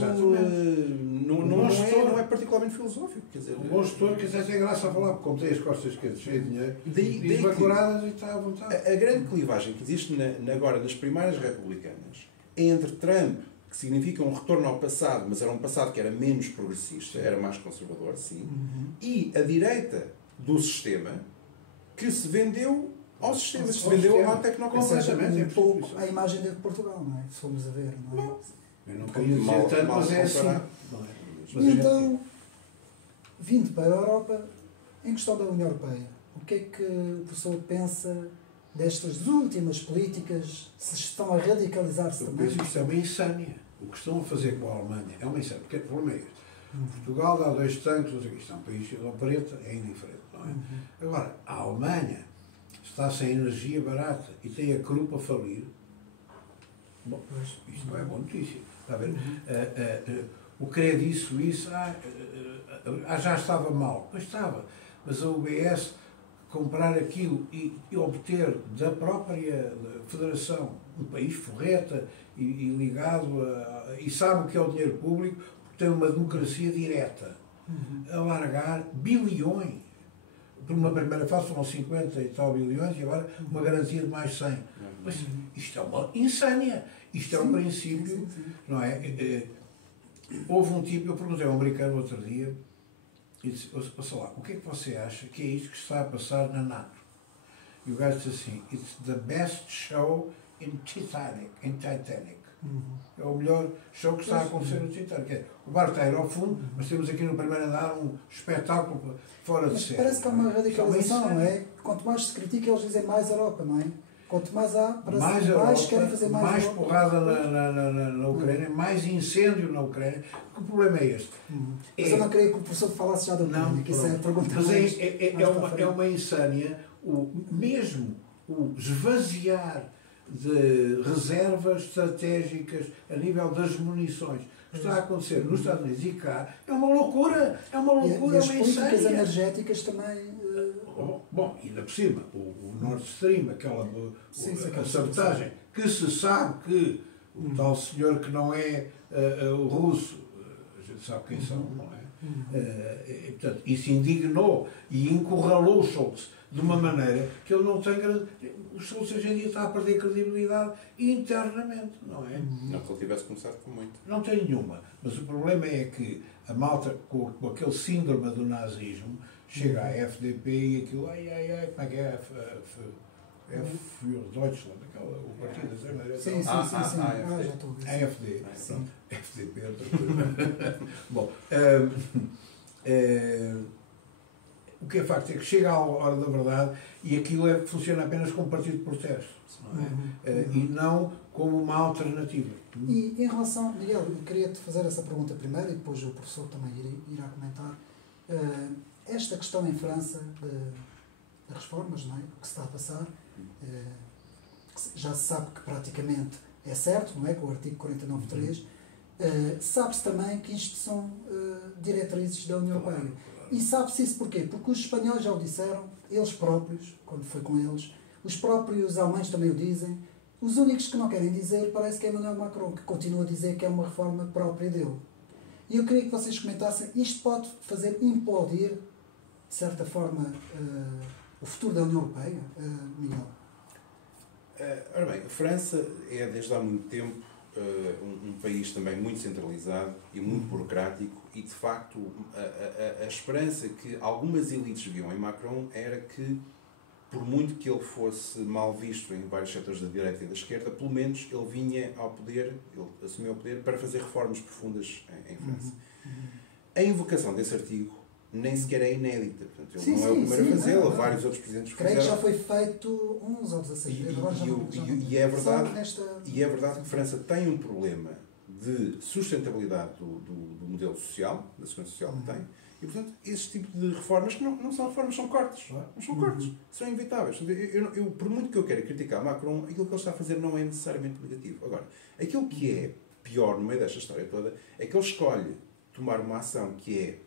não é particularmente filosófico. Quer dizer, Um bom gestor que até tem graça a falar, porque como tem as costas esquerdas cheias de dinheiro, daí diz que bacuradas e está à vontade. a grande clivagem que existe agora nas primárias republicanas é entre Trump, que significa um retorno ao passado, mas era um passado que era menos progressista, era mais conservador, sim, e a direita do sistema, que se vendeu ao sistema, que se vendeu à Ou seja, Completamente, um pouco a imagem de Portugal, não é? Se formos a ver, não é? Eu não queria dizer Mal- tanto, mal mas é assim. comparado. Não é? E Mas a gente- então, vindo para a Europa, em questão da União Europeia, o que é que o professor pensa destas últimas políticas? Se estão a radicalizar-se Eu também? penso que isto é uma insânia. O que estão a fazer com a Alemanha é uma insânia. Porque o problema é este. Portugal dá 2 tanques, isto é um país de preta, é indiferente, não é? Agora, a Alemanha está sem energia barata e tem a CRU para falir. Bom, isto não é boa notícia. Está a ver? O Crédito Suíço já estava mal. Pois estava. Mas a UBS comprar aquilo e obter da própria federação, um país forreta e ligado e sabe o que é o dinheiro público, porque tem uma democracia direta, a largar bilhões. Por uma primeira fase foram 50 e tal bilhões e agora uma garantia de mais 100. Mas isto é uma insânia. Isto é um princípio, não é? Houve um tipo, eu perguntei a um americano outro dia, e disse, ouça lá, o que é que você acha que é isto que está a passar na NATO? E o gajo disse assim, it's the best show in Titanic. É o melhor show que está a acontecer no Titanic. O barco está a ir ao fundo, mas temos aqui no primeiro andar um espetáculo fora de Mas série. parece que há uma radicalização, Isso é não é? Quanto mais se critica, eles dizem mais Europa, não é? Quanto mais há, parece mais que Europa, mais querem fazer mais Europa. porrada na Ucrânia, mais incêndio na Ucrânia. O problema é este. Mas eu não queria que o professor falasse já da Ucrânia, que isso é a pergunta mas mais é uma insânia, mesmo o esvaziar de reservas estratégicas a nível das munições que está a acontecer nos Estados Unidos e cá, é uma loucura, é uma loucura, e as uma políticas insânia. energéticas também... Bom, ainda por cima, o Nord Stream, aquela sabotagem, que se sabe que o tal senhor que não é o russo, a gente sabe quem são, não é? E, portanto, isso indignou e encurralou o Scholz de uma maneira que ele não tem grande... O Scholz hoje em dia está a perder credibilidade internamente, não é? Não que ele tivesse começado com muito. Não tem nenhuma. Mas o problema é que a malta, com aquele síndrome do nazismo, chega à FDP e aquilo, como é que é? Für Deutschland, o partido da Zona. Sim. Já estou a ver. AfD. Sim. FDP é outra coisa. Bom, o que é facto é que chega à hora da verdade e aquilo funciona apenas como partido de protesto, não é? E não como uma alternativa. E em relação, Miguel, eu queria-te fazer essa pergunta primeiro e depois o professor também irá comentar. Esta questão em França de reformas, não é? O que se está a passar, já se sabe que praticamente é certo, não é? Com o artigo 49.3, sabe-se também que isto são diretrizes da União Europeia. E sabe-se isso porquê? Porque os espanhóis já o disseram, eles próprios, quando foi com eles, os próprios alemães também o dizem. Os únicos que não querem dizer parece que é Emmanuel Macron, que continua a dizer que é uma reforma própria dele. E eu queria que vocês comentassem, isto pode fazer implodir, de certa forma, o futuro da União Europeia, Miguel? Ora bem, a França é desde há muito tempo um país também muito centralizado e muito burocrático e, de facto, a esperança que algumas elites viam em Macron era que, por muito que ele fosse mal visto em vários setores da direita e da esquerda, pelo menos ele vinha ao poder, ele assumiu o poder para fazer reformas profundas em França. A invocação desse artigo nem sequer é inédita. Portanto, ele não é o primeiro a fazê-lo, vários outros presidentes creio fizeram. que já foi feito 11 ou 16 vezes. E é verdade que a França tem um problema de sustentabilidade do modelo social, da segurança social que tem, e, portanto, esse tipo de reformas, que não são reformas, são cortes. Não são cortes, são inevitáveis. Por muito que eu queira criticar Macron, aquilo que ele está a fazer não é necessariamente negativo. Agora, aquilo que é pior no meio desta história toda é que ele escolhe tomar uma ação que é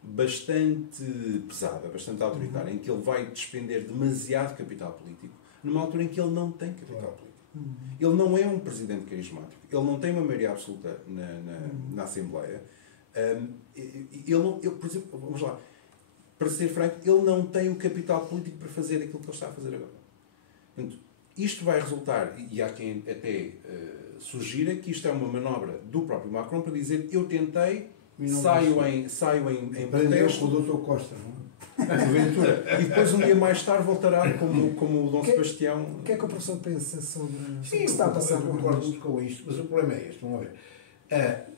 bastante pesada, bastante autoritária, em que ele vai despender demasiado capital político, numa altura em que ele não tem capital político. Ele não é um presidente carismático, ele não tem uma maioria absoluta na Assembleia. Por exemplo, vamos lá, para ser franco, ele não tem o capital político para fazer aquilo que ele está a fazer agora. Portanto, isto vai resultar, e há quem até sugira que isto é uma manobra do próprio Macron para dizer: eu tentei, saio em protesto com o Dr. Costa, não é? Aventura. E depois, um dia mais tarde, voltará como o Dom Sebastião. O que é que o professor pensa sobre o que Sim, está a passar? Eu concordo muito com isto, mas o problema é este, vamos ver.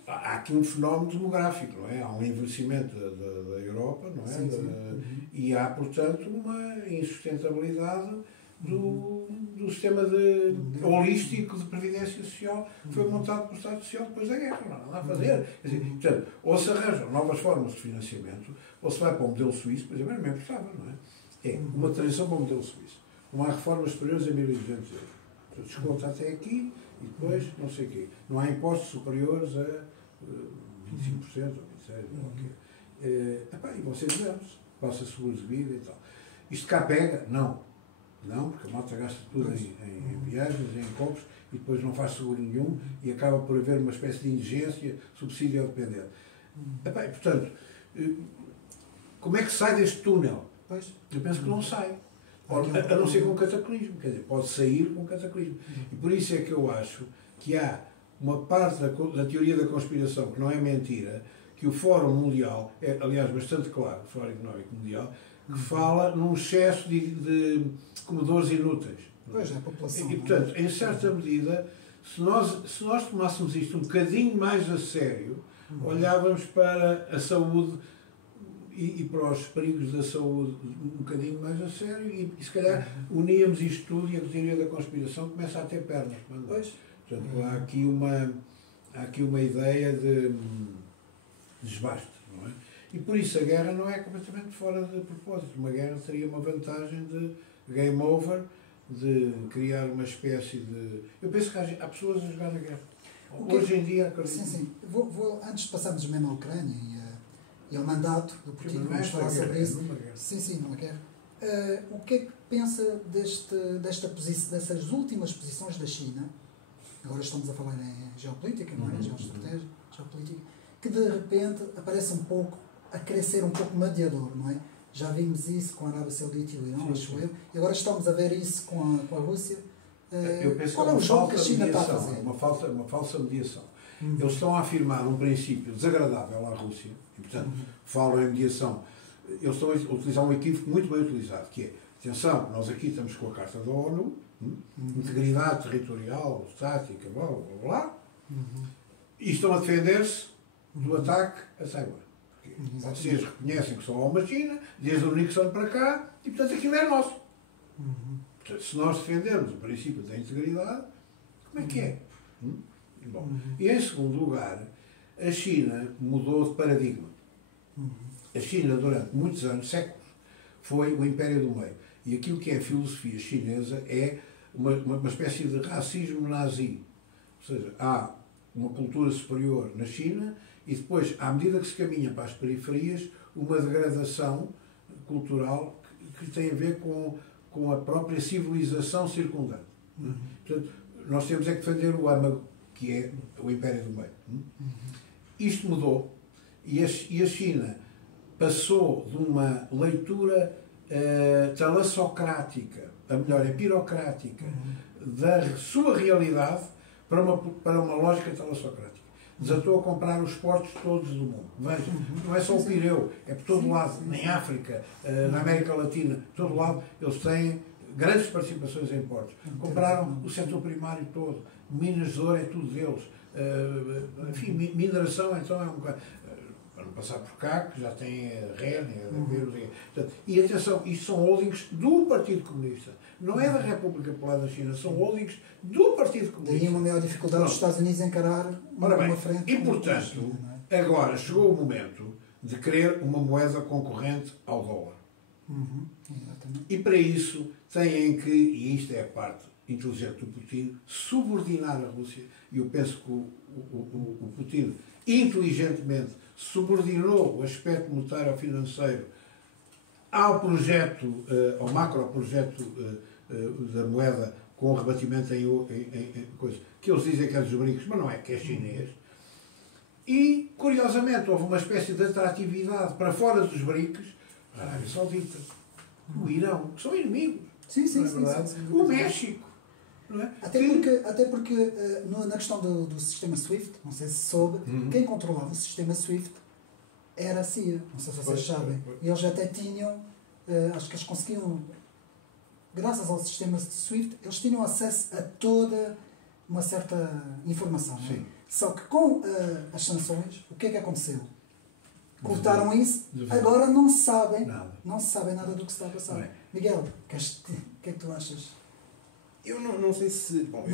Há aqui um fenómeno demográfico, não é? Há um envelhecimento da Europa, não é? Sim. E há, portanto, uma insustentabilidade do sistema holístico de previdência social que foi montado pelo Estado Social depois da guerra. Não há nada a fazer. Quer dizer, portanto, ou se arranjam novas formas de financiamento, ou se vai para o modelo suíço, por exemplo, é mesmo importável, não é? É uma transição para o modelo suíço. Não há reformas superiores a 1.200 euros. Portanto, desconta até aqui e depois não sei o quê. Não há impostos superiores a 25% ou 26%. E você diz, passa seguros de vida e tal. Isto cá pega? Não. Não, porque a malta gasta tudo em viagens, em compras, e depois não faz seguro nenhum e acaba por haver uma espécie de indigência, subsídio ao dependente. E, portanto, como é que sai deste túnel? Eu penso que não sai. A não ser com cataclismo. Quer dizer, pode sair com cataclismo. E por isso é que eu acho que há uma parte da teoria da conspiração que não é mentira, que o Fórum Mundial, é aliás bastante claro, o Fórum Económico Mundial, que fala num excesso de comedores inúteis. Pois é, a população. E, portanto, em certa medida, se nós tomássemos isto um bocadinho mais a sério, olhávamos para a saúde e para os perigos da saúde um bocadinho mais a sério e se calhar uníamos isto tudo e a teoria da conspiração começa a ter pernas. Pois. Portanto, há aqui uma ideia de desbaste, não é? E por isso a guerra não é completamente fora de propósito. Uma guerra teria uma vantagem de game over, de criar uma espécie de... Eu penso que há pessoas a jogar na guerra. Hoje em dia, acredito. Sim. Antes de passarmos mesmo à Ucrânia e ao mandato do Putin, vamos falar sobre isso. Sim, numa guerra. O que é que pensa dessas últimas posições da China? Agora estamos a falar em geopolítica, não é? Geoestratégia, geopolítica, que de repente aparece um pouco a querer ser um pouco mediador, não é? Já vimos isso com a Arábia Saudita e o Irão, acho eu, e agora estamos a ver isso com a Rússia. Eu penso qual é o jogo que a China está a fazer? Uma falsa mediação. Eles estão a afirmar um princípio desagradável à Rússia, e portanto falam em mediação. Eles estão a utilizar um equívoco muito bem utilizado, que é, atenção, nós aqui estamos com a Carta da ONU, integridade territorial, estática, blá blá blá, e estão a defender-se do ataque a Taiwan. Vocês reconhecem que só há uma China, desde o Nixon para cá, e portanto aquilo é nosso. Portanto, se nós defendermos o princípio da integridade, como é que é? Bom, e em segundo lugar, a China mudou de paradigma. A China, durante muitos anos, séculos, foi o império do meio. E aquilo que é a filosofia chinesa é uma espécie de racismo nazi. Ou seja, há uma cultura superior na China e depois, à medida que se caminha para as periferias, uma degradação cultural que tem a ver com a própria civilização circundante. Portanto, nós temos é que defender o âmago, que é o império do meio. Isto mudou e a China passou de uma leitura talassocrática, a melhor, pirocrática, da sua realidade para uma lógica talassocrática. Desatou a comprar os portos todos do mundo. Veja, não é só o Pireu, é por todo lado, em África, na América Latina, todo lado, eles têm grandes participações em portos. Compraram o setor primário todo, minas de ouro é tudo deles. Enfim, mineração então é um bocado... passar por cá, que já têm a REN, e atenção, isto são holdings do Partido Comunista. Não é da República Popular da China, são holdings do Partido Comunista. Daí uma maior dificuldade dos Estados Unidos em encarar uma frente. E, portanto, agora chegou o momento de querer uma moeda concorrente ao dólar. E para isso têm que, e isto é a parte inteligente do Putin, subordinar a Rússia. E eu penso que o Putin inteligentemente subordinou o aspecto monetário financeiro ao projeto, ao macro-projeto da moeda com rebatimento em coisas que eles dizem que é dos BRICS, mas não é, que é chinês. E, curiosamente, houve uma espécie de atratividade para fora dos BRICS, a Arábia Saudita, o Irão, que são inimigos. Sim, não é verdade? O México. Não é? Até porque na questão do sistema SWIFT, não sei se soube, quem controlava o sistema SWIFT era a CIA. Não sei se vocês sabem. E eles até tinham, acho que eles conseguiam, graças ao sistema SWIFT, eles tinham acesso a toda uma certa informação. Não é? Só que com as sanções, o que é que aconteceu? Cortaram isso, agora não sabem nada do que se está a passar. Miguel, o que é que tu achas? Eu não sei se... Bom,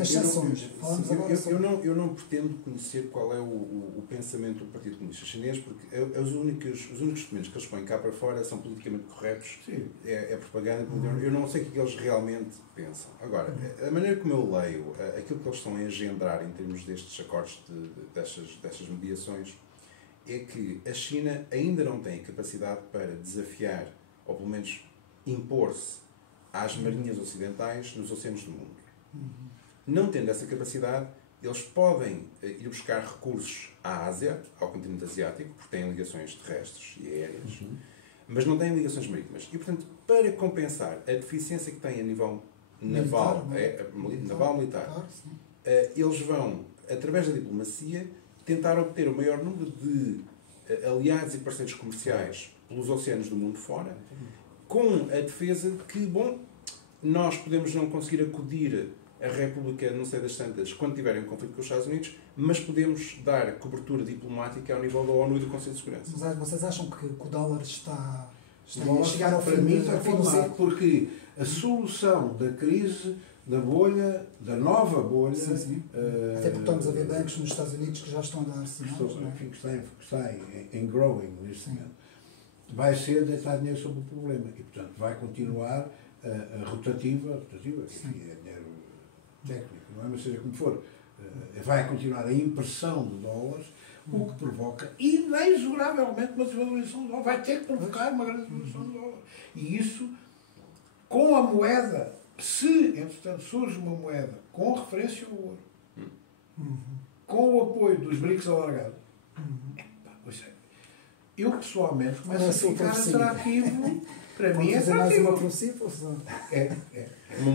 eu não pretendo conhecer qual é o pensamento do Partido Comunista Chinês, porque os únicos documentos que eles põem cá para fora são politicamente corretos, é propaganda, eu não sei o que eles realmente pensam. Agora, a maneira como eu leio, aquilo que eles estão a engendrar em termos destes acordos, destas mediações, é que a China ainda não tem capacidade para desafiar, ou pelo menos impor-se às marinhas ocidentais nos oceanos do mundo. Não tendo essa capacidade, eles podem ir buscar recursos à Ásia, ao continente asiático, porque têm ligações terrestres e aéreas, mas não têm ligações marítimas. E, portanto, para compensar a deficiência que têm a nível naval militar, eles vão, através da diplomacia, tentar obter o maior número de aliados e parceiros comerciais pelos oceanos do mundo fora, com a defesa de que, bom, nós podemos não conseguir acudir à República, não sei das tantas, quando tiverem um conflito com os Estados Unidos, mas podemos dar cobertura diplomática ao nível da ONU e do Conselho de Segurança. Mas vocês acham que o dólar está a chegar ao fim do ciclo? Porque a solução da crise, da bolha, da nova bolha... Até porque estamos a ver bancos nos Estados Unidos que já estão a dar sinais, que está em growing neste momento. Vai ser deitar dinheiro sobre o problema e, portanto, vai continuar a rotativa, enfim, é dinheiro técnico, não é? Mas seja como for, vai continuar a impressão de dólares, o que provoca inexoravelmente uma desvalorização do dólar. Vai ter que provocar uma grande desvalorização do dólar. E isso, com a moeda, se, entretanto, surge uma moeda com referência ao ouro, com o apoio dos BRICS alargados, eu pessoalmente começo a ficar atrativo. Para mim é atrativo. Uma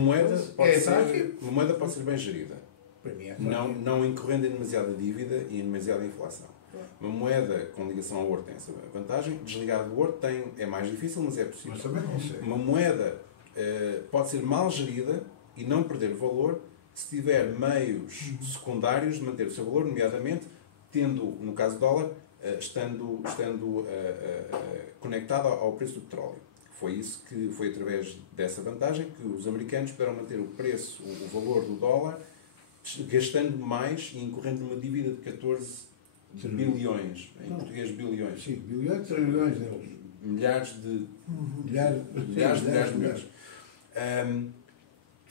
moeda pode ser bem gerida. Para mim é não incorrendo em demasiada dívida e em demasiada inflação. Uma moeda com ligação ao ouro tem essa vantagem. Desligado do ouro é mais difícil, mas é possível. Mas também não sei. Uma moeda pode ser mal gerida e não perder valor se tiver meios secundários de manter o seu valor, nomeadamente tendo, no caso do dólar, estando conectado ao preço do petróleo. Foi através dessa vantagem que os americanos puderam manter o preço, o valor do dólar, gastando mais e incorrendo numa dívida de 14 bilhões. Em português, bilhões. Sim, bilhões, trilhões deles. Milhares de milhões.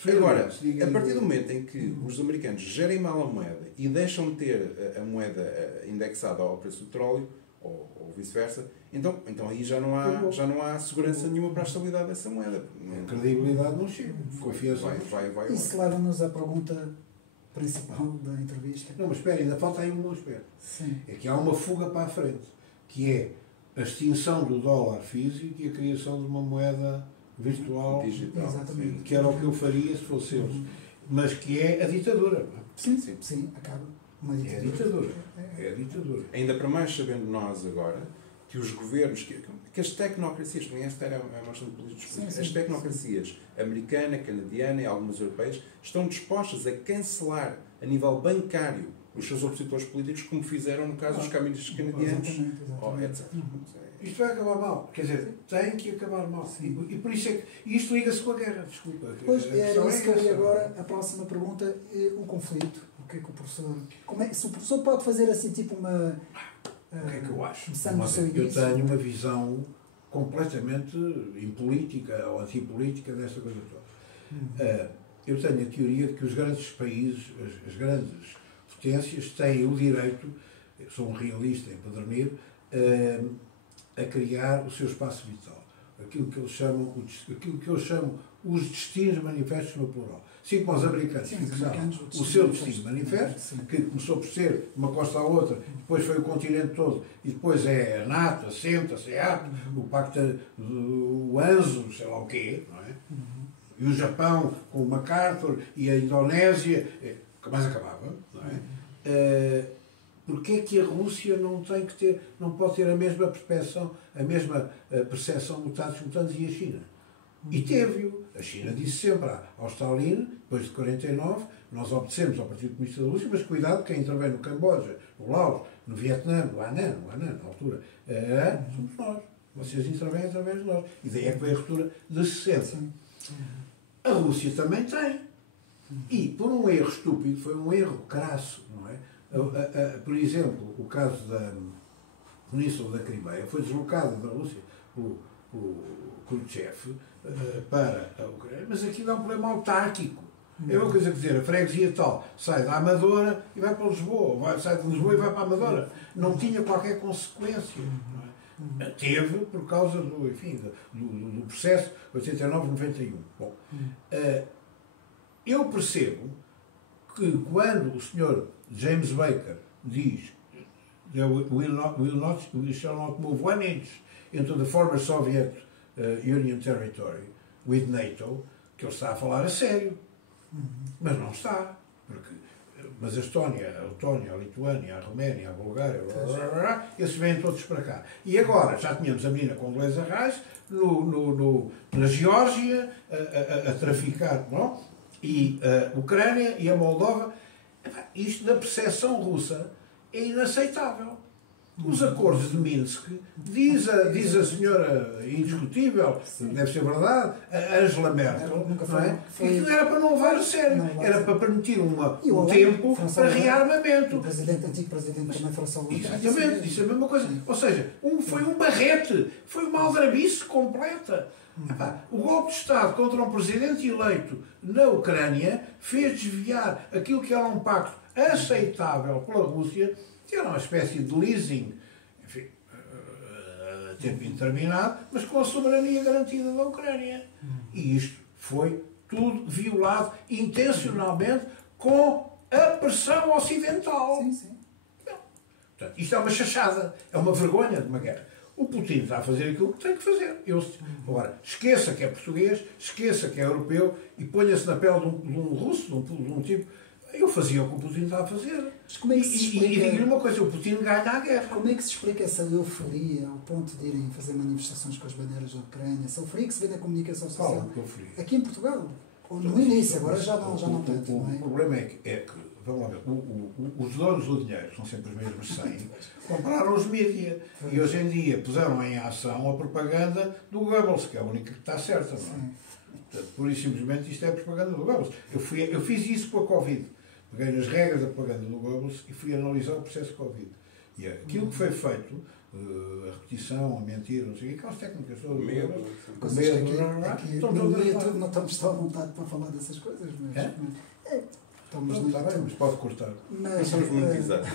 Agora, a partir do momento em que os americanos gerem mal a moeda e deixam de ter a moeda indexada ao preço do petróleo, ou vice-versa, então aí já não há segurança nenhuma para a estabilidade dessa moeda. A credibilidade não chega. Vai. Isso leva-nos à pergunta principal da entrevista. Não, mas espera, ainda falta aí um aspecto. Sim. É que há uma fuga para a frente, que é a extinção do dólar físico e a criação de uma moeda virtual, digital, exatamente, que era o que eu faria se fosse eles, mas que é a ditadura. Sim, acaba uma ditadura. É a ditadura. Ainda para mais sabendo nós agora que os governos, que as tecnocracias, também esta é uma questão de políticos, as tecnocracias americana, canadiana e algumas europeias estão dispostas a cancelar a nível bancário os seus opositores políticos, como fizeram no caso dos caminhos canadianos, etc. Isto vai acabar mal. Quer dizer, tem que acabar mal. E por isso é que isto liga-se com a guerra, desculpa. Pois, era isso que eu ia agora. A próxima pergunta é o conflito. O que é que o professor... se o professor pode fazer assim, tipo uma... O que é que eu acho? Eu tenho uma visão completamente impolítica ou antipolítica desta coisa toda. Eu tenho a teoria de que os grandes países, as grandes potências, têm o direito, eu sou um realista empedernido, a criar o seu espaço vital. Aquilo que eu chamo os destinos manifestos no plural. Assim como os americanos fixaram o seu destino manifesto, que começou por ser uma costa à outra, depois foi o continente todo, e depois é a NATO, a CENT, a CEAP, o Pacto, o ANZO, sei lá o quê, não é? E o Japão com o MacArthur, e a Indonésia, que mais acabava, não é? Porque é que a Rússia não pode ter a mesma percepção mutatis mutandis e a China? E teve-o. A China disse sempre ao Stalin, depois de 49, nós obedecemos ao Partido Comunista da Rússia, mas cuidado, quem intervém no Camboja, no Laos, no Vietnã, no Hanan, na altura, somos nós. Vocês intervêm através de nós. E daí é que veio a ruptura de 60. A Rússia também tem. E, por um erro estúpido, foi um erro crasso, não é? Por exemplo, o caso da Península da Crimeia foi deslocada da Rússia por Khrushchev para a Ucrânia, mas aquilo é um problema autárquico. É uma coisa que dizer, a freguesia tal sai da Amadora e vai para Lisboa, sai de Lisboa e vai para a Amadora. Não tinha qualquer consequência. Não é? Teve por causa do processo 89-91. Bom, eu percebo que quando o Sr. James Baker diz we shall not move 1 inch into the former Soviet Union territory with NATO, que ele está a falar a sério. Mas não está. Mas a Estónia, a Letónia, a Lituânia, a Roménia, a Bulgária, esses vêm todos para cá. E agora já tínhamos a menina com Condoleezza Rice na Geórgia a traficar, não? E a Ucrânia e a Moldova. Isto da percepção russa é inaceitável. Os acordos de Minsk, diz a senhora indiscutível, deve ser verdade, a Angela Merkel, não é? Aquilo era para não levar a sério, era para permitir um tempo para rearmamento. O antigo presidente também François Hollande. Exatamente, isso é a mesma coisa. Ou seja, foi um barrete, foi uma aldrabice completa. O golpe de Estado contra um presidente eleito na Ucrânia fez desviar aquilo que era um pacto aceitável pela Rússia, que era uma espécie de leasing, enfim, a tempo indeterminado, mas com a soberania garantida da Ucrânia. E isto foi tudo violado intencionalmente com a pressão ocidental. Portanto, isto é uma chachada, é uma vergonha de uma guerra. O Putin está a fazer aquilo que tem que fazer. Agora, esqueça que é português, esqueça que é europeu e ponha-se na pele de um russo, de um tipo. Eu fazia o que o Putin está a fazer. Mas como é que se explica... E digo-lhe uma coisa, o Putin ganha a guerra. Como é que se explica essa euforia ao ponto de irem fazer manifestações com as bandeiras da Ucrânia? Essa euforia que se vê na comunicação social. Aqui em Portugal. No início, agora já não tanto. O problema é que, vamos lá ver, os donos do dinheiro, são sempre os mesmos 100, compraram os mídia. E hoje em dia puseram em ação a propaganda do Goebbels, que é a única que está certa, não é? Portanto, pura e simplesmente isto é a propaganda do Goebbels. Eu fiz isso com a Covid. Peguei nas regras da propaganda do Goebbels e fui analisar o processo de Covid. E aquilo que foi feito, a repetição, a mentira, não sei o que, aquelas técnicas todas. No YouTube não estamos tão à vontade para falar dessas coisas, mas... Estamos no YouTube. Mas pode cortar. Nós estamos monetizados.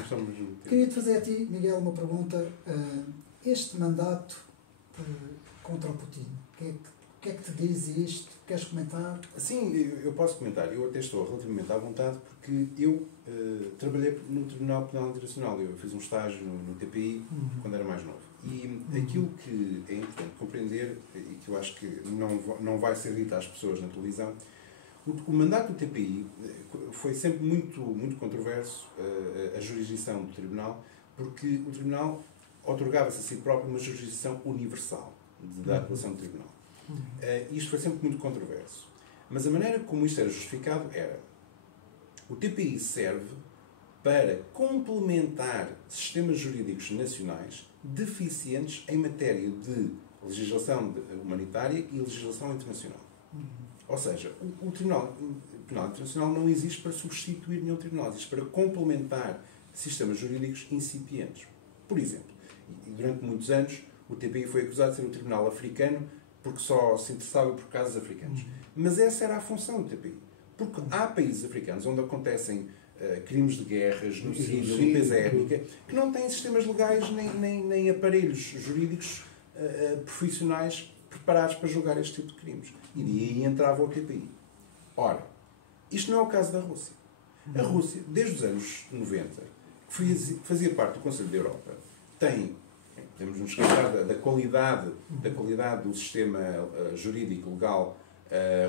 Queria-te fazer a ti, Miguel, uma pergunta. Este mandato contra o Putin, o que é que te diz isto? Queres comentar? Sim, eu posso comentar. Eu até estou relativamente à vontade porque eu trabalhei no Tribunal Penal Internacional. Eu fiz um estágio no TPI quando era mais novo. E aquilo que é importante compreender, e que eu acho que não vai ser dito às pessoas na televisão, o mandato do TPI foi sempre muito controverso, a jurisdição do Tribunal, porque o Tribunal otorgava-se a si próprio uma jurisdição universal da atuação do Tribunal. Isto foi sempre muito controverso. Mas a maneira como isto era justificado era: o TPI serve para complementar sistemas jurídicos nacionais deficientes em matéria de legislação humanitária e legislação internacional. Ou seja, o Tribunal Penal Internacional não existe para substituir nenhum tribunal, existe para complementar sistemas jurídicos incipientes. Por exemplo, e durante muitos anos, o TPI foi acusado de ser um tribunal africano porque só se interessava por casos africanos. Mas essa era a função do TPI. Porque há países africanos onde acontecem crimes de guerra, genocídio, limpeza étnica, que não têm sistemas legais nem aparelhos jurídicos profissionais preparados para julgar este tipo de crimes. E aí entrava o TPI. Ora, isto não é o caso da Rússia. A Rússia, desde os anos 90, que fazia parte do Conselho da Europa, podemos nos esquecer da qualidade do sistema jurídico legal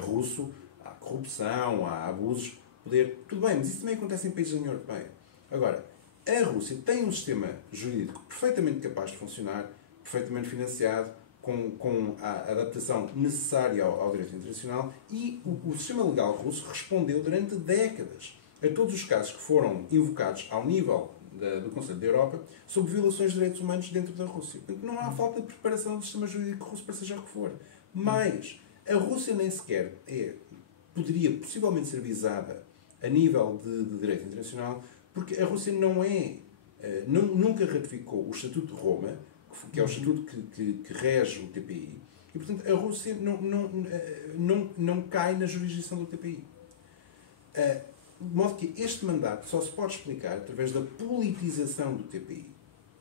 russo. Há corrupção, há abusos, poder, tudo bem, mas isso também acontece em países da União Europeia. Agora, a Rússia tem um sistema jurídico perfeitamente capaz de funcionar, perfeitamente financiado, com a adaptação necessária ao direito internacional, e o sistema legal russo respondeu durante décadas a todos os casos que foram invocados ao nível do Conselho da Europa sobre violações de direitos humanos dentro da Rússia. Portanto, não há falta de preparação do sistema jurídico russo para seja o que for. Mas a Rússia nem sequer poderia possivelmente ser visada a nível de direito internacional, porque a Rússia nunca ratificou o Estatuto de Roma, que é o estatuto que rege o TPI, e, portanto, a Rússia não cai na jurisdição do TPI. De modo que este mandato só se pode explicar através da politização do TPI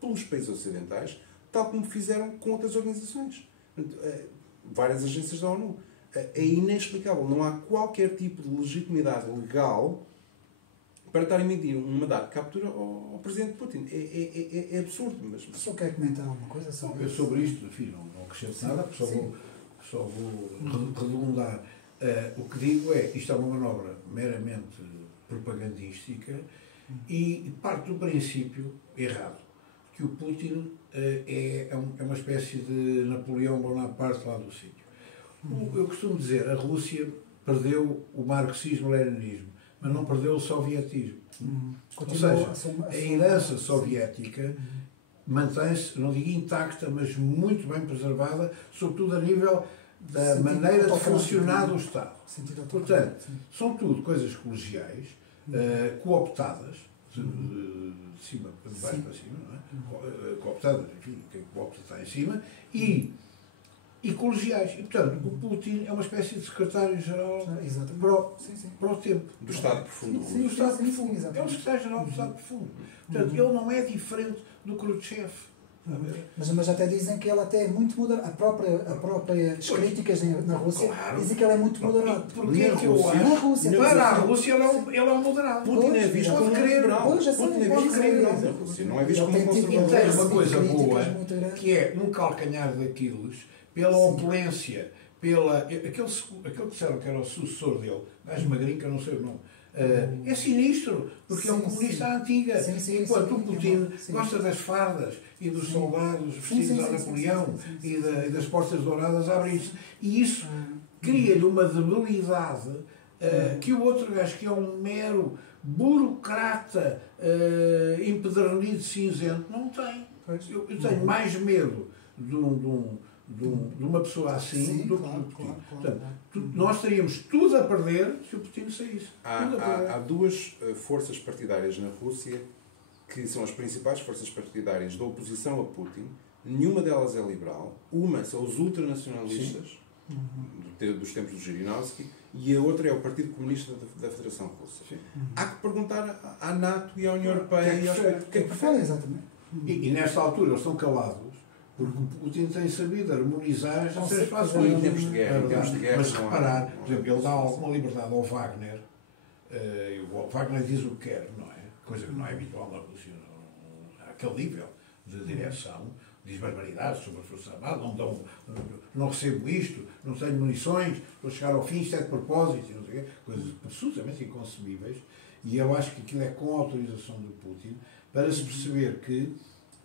pelos países ocidentais, tal como fizeram com outras organizações. Portanto, várias agências da ONU. É inexplicável. Não há qualquer tipo de legitimidade legal para estar a emitir um mandato de captura ao presidente Putin. É absurdo. Mas... Só quer comentar alguma coisa sobre isso? Sobre isto, enfim, não acrescento nada, porque só vou redundar. O que digo isto é uma manobra meramente propagandística e parte do princípio errado, que o Putin é uma espécie de Napoleão Bonaparte lá do sítio. Eu costumo dizer, a Rússia perdeu o marxismo-leninismo, mas não perdeu o sovietismo. Ou seja, a herança soviética mantém-se, não digo intacta, mas muito bem preservada, sobretudo a nível da maneira de funcionar do Estado. Portanto, são tudo coisas colegiais, cooptadas, de cima de baixo para cima, não é? Cooptadas, enfim, quem coopta está em cima, e colegiais. E, portanto, o Putin é uma espécie de secretário-geral para o tempo. Do Estado Profundo. Do Estado Profundo. É o secretário-geral do Estado Profundo. Portanto, ele não é diferente do Khrushchev. Mas até dizem que ele até é muito moderado. As críticas na Rússia dizem que ele é muito moderado. Porquê que eu acho? Na Rússia. Para a Rússia ele é um moderado. Putin é visto como liberal. Putin é visto como liberal. Não é visto como conservador. E tem uma coisa boa, que é no calcanhar daqueles, pela opulência, aquele que disseram que era o sucessor dele, gajo magrinho, que eu não sei o nome, é sinistro, porque é um comunista antiga, enquanto o Putin gosta das fardas e dos soldados vestidos a Napoleão e das portas douradas a abrir-se. E isso cria-lhe uma debilidade que o outro gajo, que é um mero burocrata empedernido, cinzento, não tem. Eu tenho mais medo de uma pessoa assim do que do Putin. Portanto, nós teríamos tudo a perder se o Putin saísse. Há duas forças partidárias na Rússia que são as principais forças partidárias da oposição a Putin. Nenhuma delas é liberal. Uma são os ultranacionalistas dos tempos do Zhirinovsky, e a outra é o Partido Comunista da Federação Russa. Há que perguntar à NATO e à União Europeia o que é que preferem. Exatamente. E nesta altura eles estão calados porque o Putin tem sabido harmonizar as três fações. Em tempos de guerra. Mas reparar, por exemplo, ele dá alguma liberdade ao Wagner. O Wagner diz o que quer, não é? Coisa que não é habitual na Rússia. Aquele nível de direção, diz barbaridades sobre a Força Armada, não recebo isto, não tenho munições, vou chegar ao fim, isto é de propósito, não sei o quê, coisas absolutamente inconcebíveis. E eu acho que aquilo é com a autorização do Putin, para se perceber que,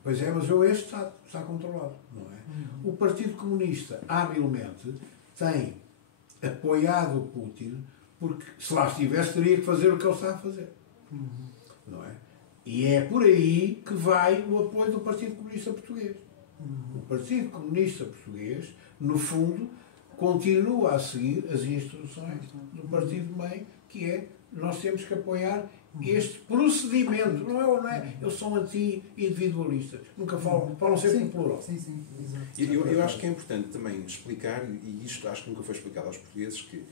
pois é, mas este está controlado, não é? O Partido Comunista, habilmente, tem apoiado o Putin, porque se lá estivesse teria que fazer o que ele está a fazer. Não é? E é por aí que vai o apoio do Partido Comunista Português. O Partido Comunista Português, no fundo, continua a seguir as instruções do Partido do Meio, que é: nós temos que apoiar este procedimento. Não é? Eles são anti-individualistas. Nunca falam sempre em plural. Sim, exato. Eu acho que é importante também explicar, e isto acho que nunca foi explicado aos portugueses, que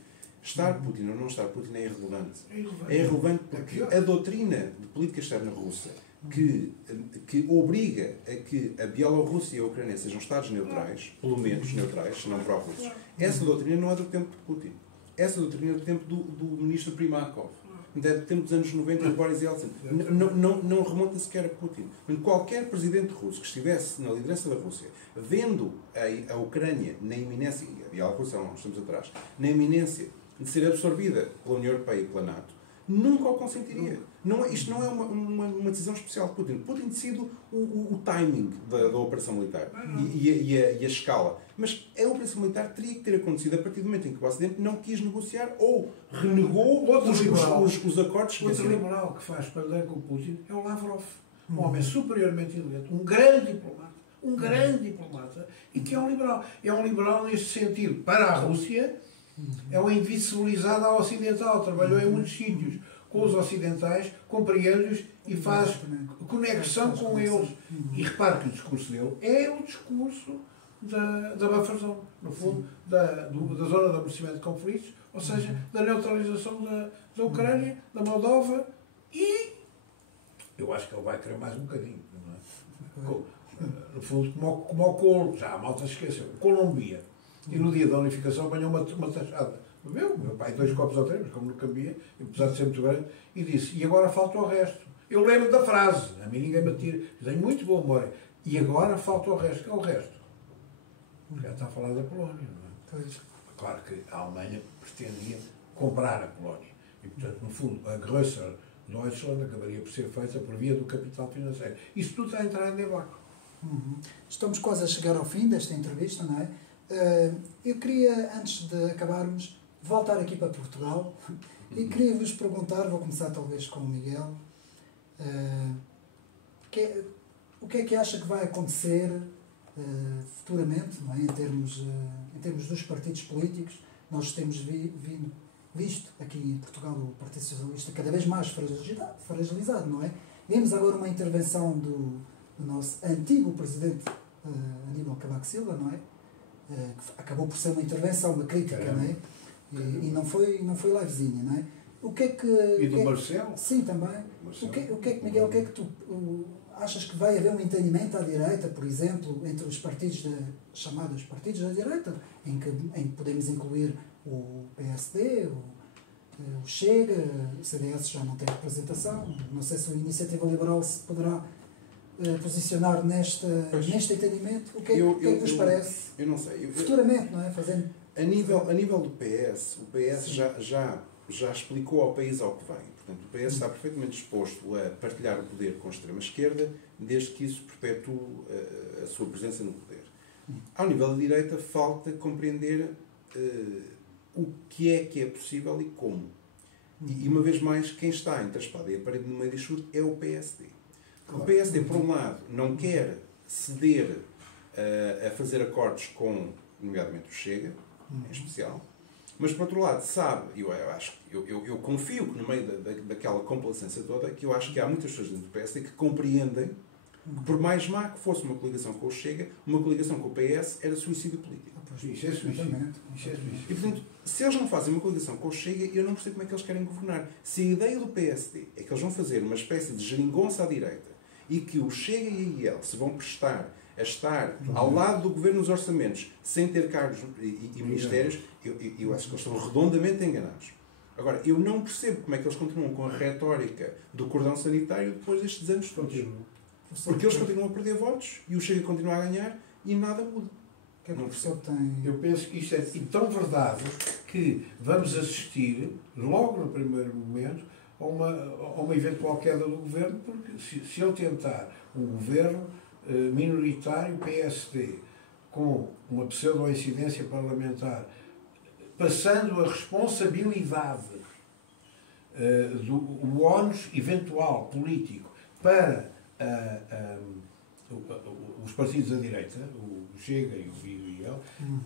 estar Putin ou não estar Putin é irrelevante. É irrelevante porque a doutrina de política externa russa que obriga a que a Bielorrússia e a Ucrânia sejam Estados neutrais, pelo menos neutrais, se não pró-russos, essa doutrina não é do tempo de Putin. Essa doutrina é do tempo do ministro Primakov. É do tempo dos anos 90 de Boris Yeltsin. Não remonta sequer a Putin. Qualquer presidente russo que estivesse na liderança da Rússia, vendo a Ucrânia na iminência, e a Bielorrússia há uns tempos atrás, na iminência de ser absorvida pela União Europeia e pela NATO, nunca o consentiria. Isto não é uma decisão especial de Putin. Putin decide o timing da operação militar e a escala. Mas a operação militar teria que ter acontecido a partir do momento em que o Ocidente não quis negociar ou renegou os acordos que outro liberal que faz paralelo com o Putin é o Lavrov. Um homem superiormente inteligente, um grande diplomata, e que é um liberal. É um liberal neste sentido. Para a Rússia, é um invisibilizado ao ocidental. Trabalhou em muitos sítios com os ocidentais, compreende-os e faz conexão com eles. E repare que o discurso dele é o discurso da buffer zone, no fundo, da zona de abastecimento de conflitos, ou seja, da neutralização da Ucrânia, da Moldova, e eu acho que ele vai querer mais um bocadinho. Não é? No fundo, como ao Colo, já a malta se esqueceu, Colômbia. E no dia da unificação apanhou uma taxada. Meu pai, 2 copos ou 3, mas como nunca via, apesar de ser muito grande, e disse: e agora falta o resto. Eu lembro da frase, a mim ninguém me tira, tenho muito boa memória. E agora falta o resto. Que é o resto? Já está a falar da Polónia, não é? Pois. Claro que a Alemanha pretendia comprar a Polónia. E, portanto, no fundo, a Grösser Deutschland acabaria por ser feita por via do capital financeiro. Isso tudo está a entrar em debate. Estamos quase a chegar ao fim desta entrevista, não é? Eu queria, antes de acabarmos, voltar aqui para Portugal e queria vos perguntar, vou começar talvez com o Miguel, o que é que acha que vai acontecer futuramente, não é? em termos dos partidos políticos. Nós temos visto aqui em Portugal o Partido Socialista cada vez mais fragilizado, não é? Vimos agora uma intervenção do nosso antigo presidente Aníbal Cavaco Silva, não é? Que acabou por ser uma intervenção, uma crítica, não é? E não foi levezinha, não é? O que é que... E do Marcelo? Sim, também. O que é que, Miguel, o que é que tu achas que vai haver um entendimento à direita, por exemplo, entre os partidos chamados partidos da direita, em que podemos incluir o PSD, o Chega, o CDS já não tem representação, não sei se a Iniciativa Liberal se poderá posicionar neste entendimento. O que é que vos parece? Eu não sei. Futuramente, não é? Fazendo... A nível do PS, o PS já explicou ao país ao que vem. Portanto, o PS está perfeitamente disposto a partilhar o poder com a extrema-esquerda, desde que isso perpetue a sua presença no poder. Ao nível da direita, falta compreender o que é possível e como. E, uma vez mais, quem está entre a espada e a parede no meio disto tudo é o PSD. O PSD, por um lado, não quer ceder a fazer acordos com, nomeadamente, o Chega, em especial, mas, por outro lado, sabe, eu confio que no meio daquela complacência toda, que eu acho que há muitas pessoas dentro do PSD que compreendem que, por mais má que fosse uma coligação com o Chega, uma coligação com o PS era suicídio político. Isso é suicídio. E, portanto, se eles não fazem uma coligação com o Chega, eu não percebo como é que eles querem governar. Se a ideia do PSD é que eles vão fazer uma espécie de geringonça à direita e que o Chega e a IEL se vão prestar a estar ao lado do governo nos orçamentos sem ter cargos e ministérios, eu acho que eles estão redondamente enganados. Agora, eu não percebo como é que eles continuam com a retórica do cordão sanitário depois destes anos todos. Porque eles continuam a perder votos e o Chega continua a ganhar e nada muda. Eu penso que isto é tão verdade que vamos assistir, logo no primeiro momento, a uma eventual queda do governo, porque se ele tentar um governo minoritário PSD, com uma pseudo-incidência parlamentar, passando a responsabilidade do ónus eventual político para os partidos da direita, o Chega e o IEL,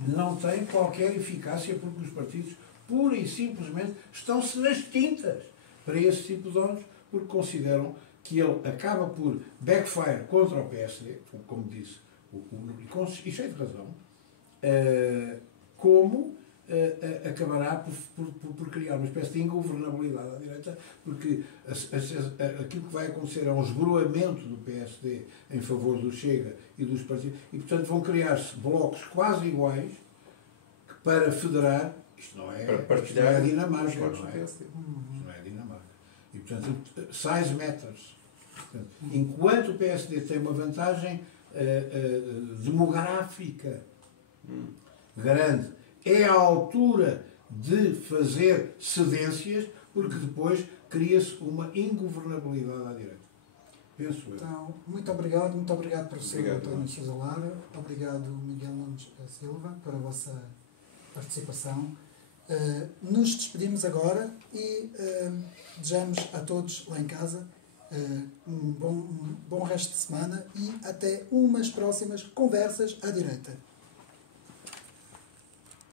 não tem qualquer eficácia porque os partidos pura e simplesmente estão-se nas tintas para esse tipo de órgãos, porque consideram que ele acaba por backfire contra o PSD, como disse, e cheio de razão, como acabará por criar uma espécie de ingovernabilidade à direita, porque aquilo que vai acontecer é um esbroamento do PSD em favor do Chega e dos partidos, e portanto vão criar-se blocos quase iguais que para federar, isto não é a Dinamarca, não é? Isto não é a Dinamarca. E portanto, size matters. Portanto, enquanto o PSD tem uma vantagem demográfica grande, é a altura de fazer cedências, porque depois cria-se uma ingovernabilidade à direita. Penso eu. Então, muito obrigado professor António Sousa Lara, obrigado Miguel Nunes Silva pela vossa participação. Nos despedimos agora e desejamos a todos lá em casa um bom resto de semana e até umas próximas conversas à direita.